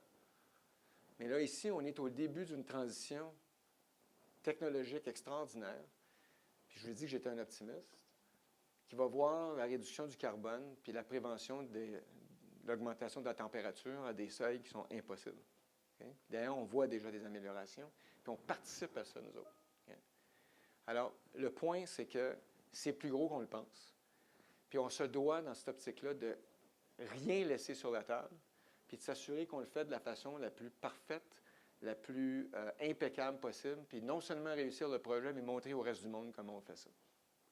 Mais là, ici, on est au début d'une transition technologique extraordinaire. Puis je vous ai dit que j'étais un optimiste, qui va voir la réduction du carbone puis la prévention de l'augmentation de la température à des seuils qui sont impossibles. Okay? D'ailleurs, on voit déjà des améliorations, puis on participe à ça, nous autres. Okay? Alors, le point, c'est que c'est plus gros qu'on le pense. Puis on se doit, dans cette optique-là, de rien laisser sur la table, puis de s'assurer qu'on le fait de la façon la plus parfaite, la plus impeccable possible, puis non seulement réussir le projet, mais montrer au reste du monde comment on fait ça.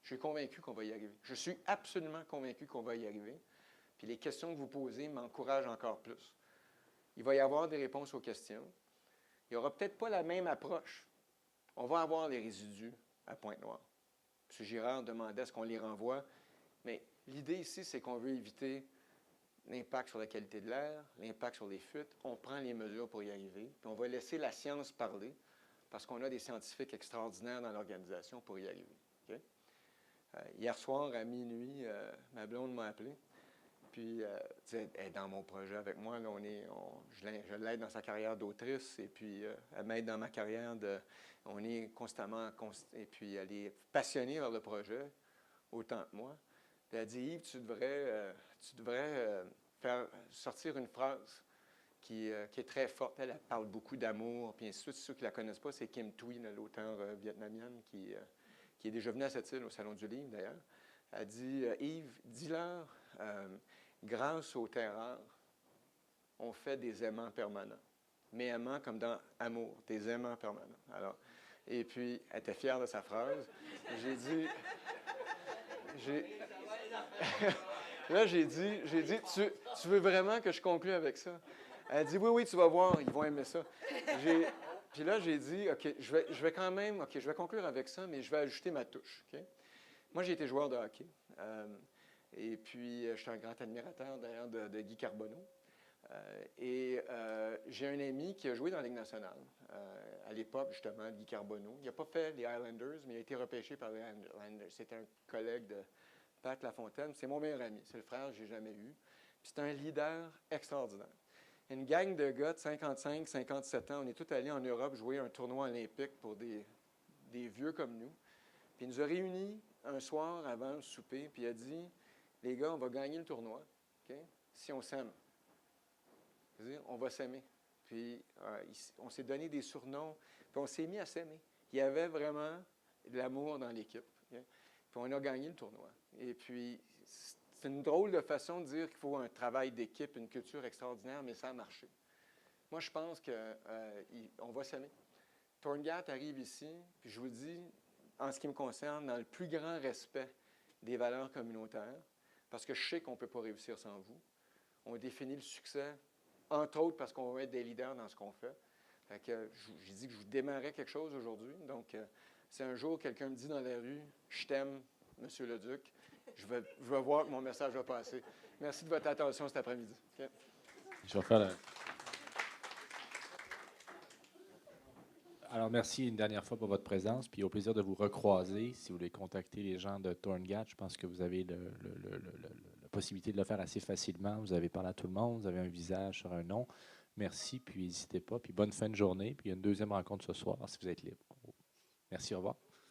Je suis convaincu qu'on va y arriver. Je suis absolument convaincu qu'on va y arriver. Puis les questions que vous posez m'encouragent encore plus. Il va y avoir des réponses aux questions. Il n'y aura peut-être pas la même approche. On va avoir les résidus à Pointe-Noire. M. Girard demandait est-ce qu'on les renvoie. Mais l'idée ici, c'est qu'on veut éviter l'impact sur la qualité de l'air, l'impact sur les fuites. On prend les mesures pour y arriver. Puis on va laisser la science parler parce qu'on a des scientifiques extraordinaires dans l'organisation pour y arriver. Okay? Hier soir, à minuit, ma blonde m'a appelé. Puis, elle est dans mon projet avec moi. Là, je l'aide dans sa carrière d'autrice. Et puis, elle m'aide dans ma carrière on est constamment... Et puis, elle est passionnée par le projet, autant que moi. Puis, elle dit, Yves, tu devrais faire sortir une phrase qui est très forte. Elle parle beaucoup d'amour. Puis, ainsi de suite. Ceux qui ne la connaissent pas, c'est Kim Thuy, l'auteure vietnamienne, qui est déjà venue à cette île au Salon du Livre, d'ailleurs. Elle dit, Yves, dis-leur, grâce aux terres rares, on fait des aimants permanents. Mais aimants comme dans amour, des aimants permanents. Alors, et puis, elle était fière de sa phrase. J'ai dit, là, j'ai dit, tu veux vraiment que je conclue avec ça? Elle dit, oui, tu vas voir, ils vont aimer ça. Puis là, j'ai dit, OK, je vais quand même, OK, je vais conclure avec ça, mais je vais ajouter ma touche. OK? Moi, j'ai été joueur de hockey. Et puis, je suis un grand admirateur, d'ailleurs, de Guy Carbonneau. J'ai un ami qui a joué dans la Ligue nationale. À l'époque, justement, Guy Carbonneau. Il n'a pas fait les Islanders, mais il a été repêché par les Islanders. C'était un collègue de Pat Lafontaine. C'est mon meilleur ami. C'est le frère que je n'ai jamais eu. Puis C'est un leader extraordinaire. Une gang de gars de 55, 57 ans, on est tous allés en Europe jouer un tournoi olympique pour des vieux comme nous. Puis il nous a réunis un soir avant le souper, puis il a dit, les gars, on va gagner le tournoi, OK, si on s'aime. C'est-à-dire, on va s'aimer. Puis on s'est donné des surnoms, puis on s'est mis à s'aimer. Il y avait vraiment de l'amour dans l'équipe. OK? Puis on a gagné le tournoi. Et puis, c'est une drôle de façon de dire qu'il faut un travail d'équipe, une culture extraordinaire, mais ça a marché. Moi, je pense qu'on va s'aimer. Torngat arrive ici, puis je vous dis, en ce qui me concerne, dans le plus grand respect des valeurs communautaires, parce que je sais qu'on ne peut pas réussir sans vous. On définit le succès, entre autres parce qu'on va être des leaders dans ce qu'on fait. Fait que j'ai dit que je vous démarrais quelque chose aujourd'hui. Donc, si un jour quelqu'un me dit dans la rue « Je t'aime, Monsieur le Duc », je vais voir que mon message va passer. Merci de votre attention cet après-midi. Okay. Je vais faire Alors, merci une dernière fois pour votre présence, puis au plaisir de vous recroiser. Si vous voulez contacter les gens de Torngat, je pense que vous avez la possibilité de le faire assez facilement. Vous avez parlé à tout le monde, vous avez un visage sur un nom. Merci, puis n'hésitez pas. Puis bonne fin de journée. Puis il y a une deuxième rencontre ce soir, si vous êtes libre. Merci, au revoir.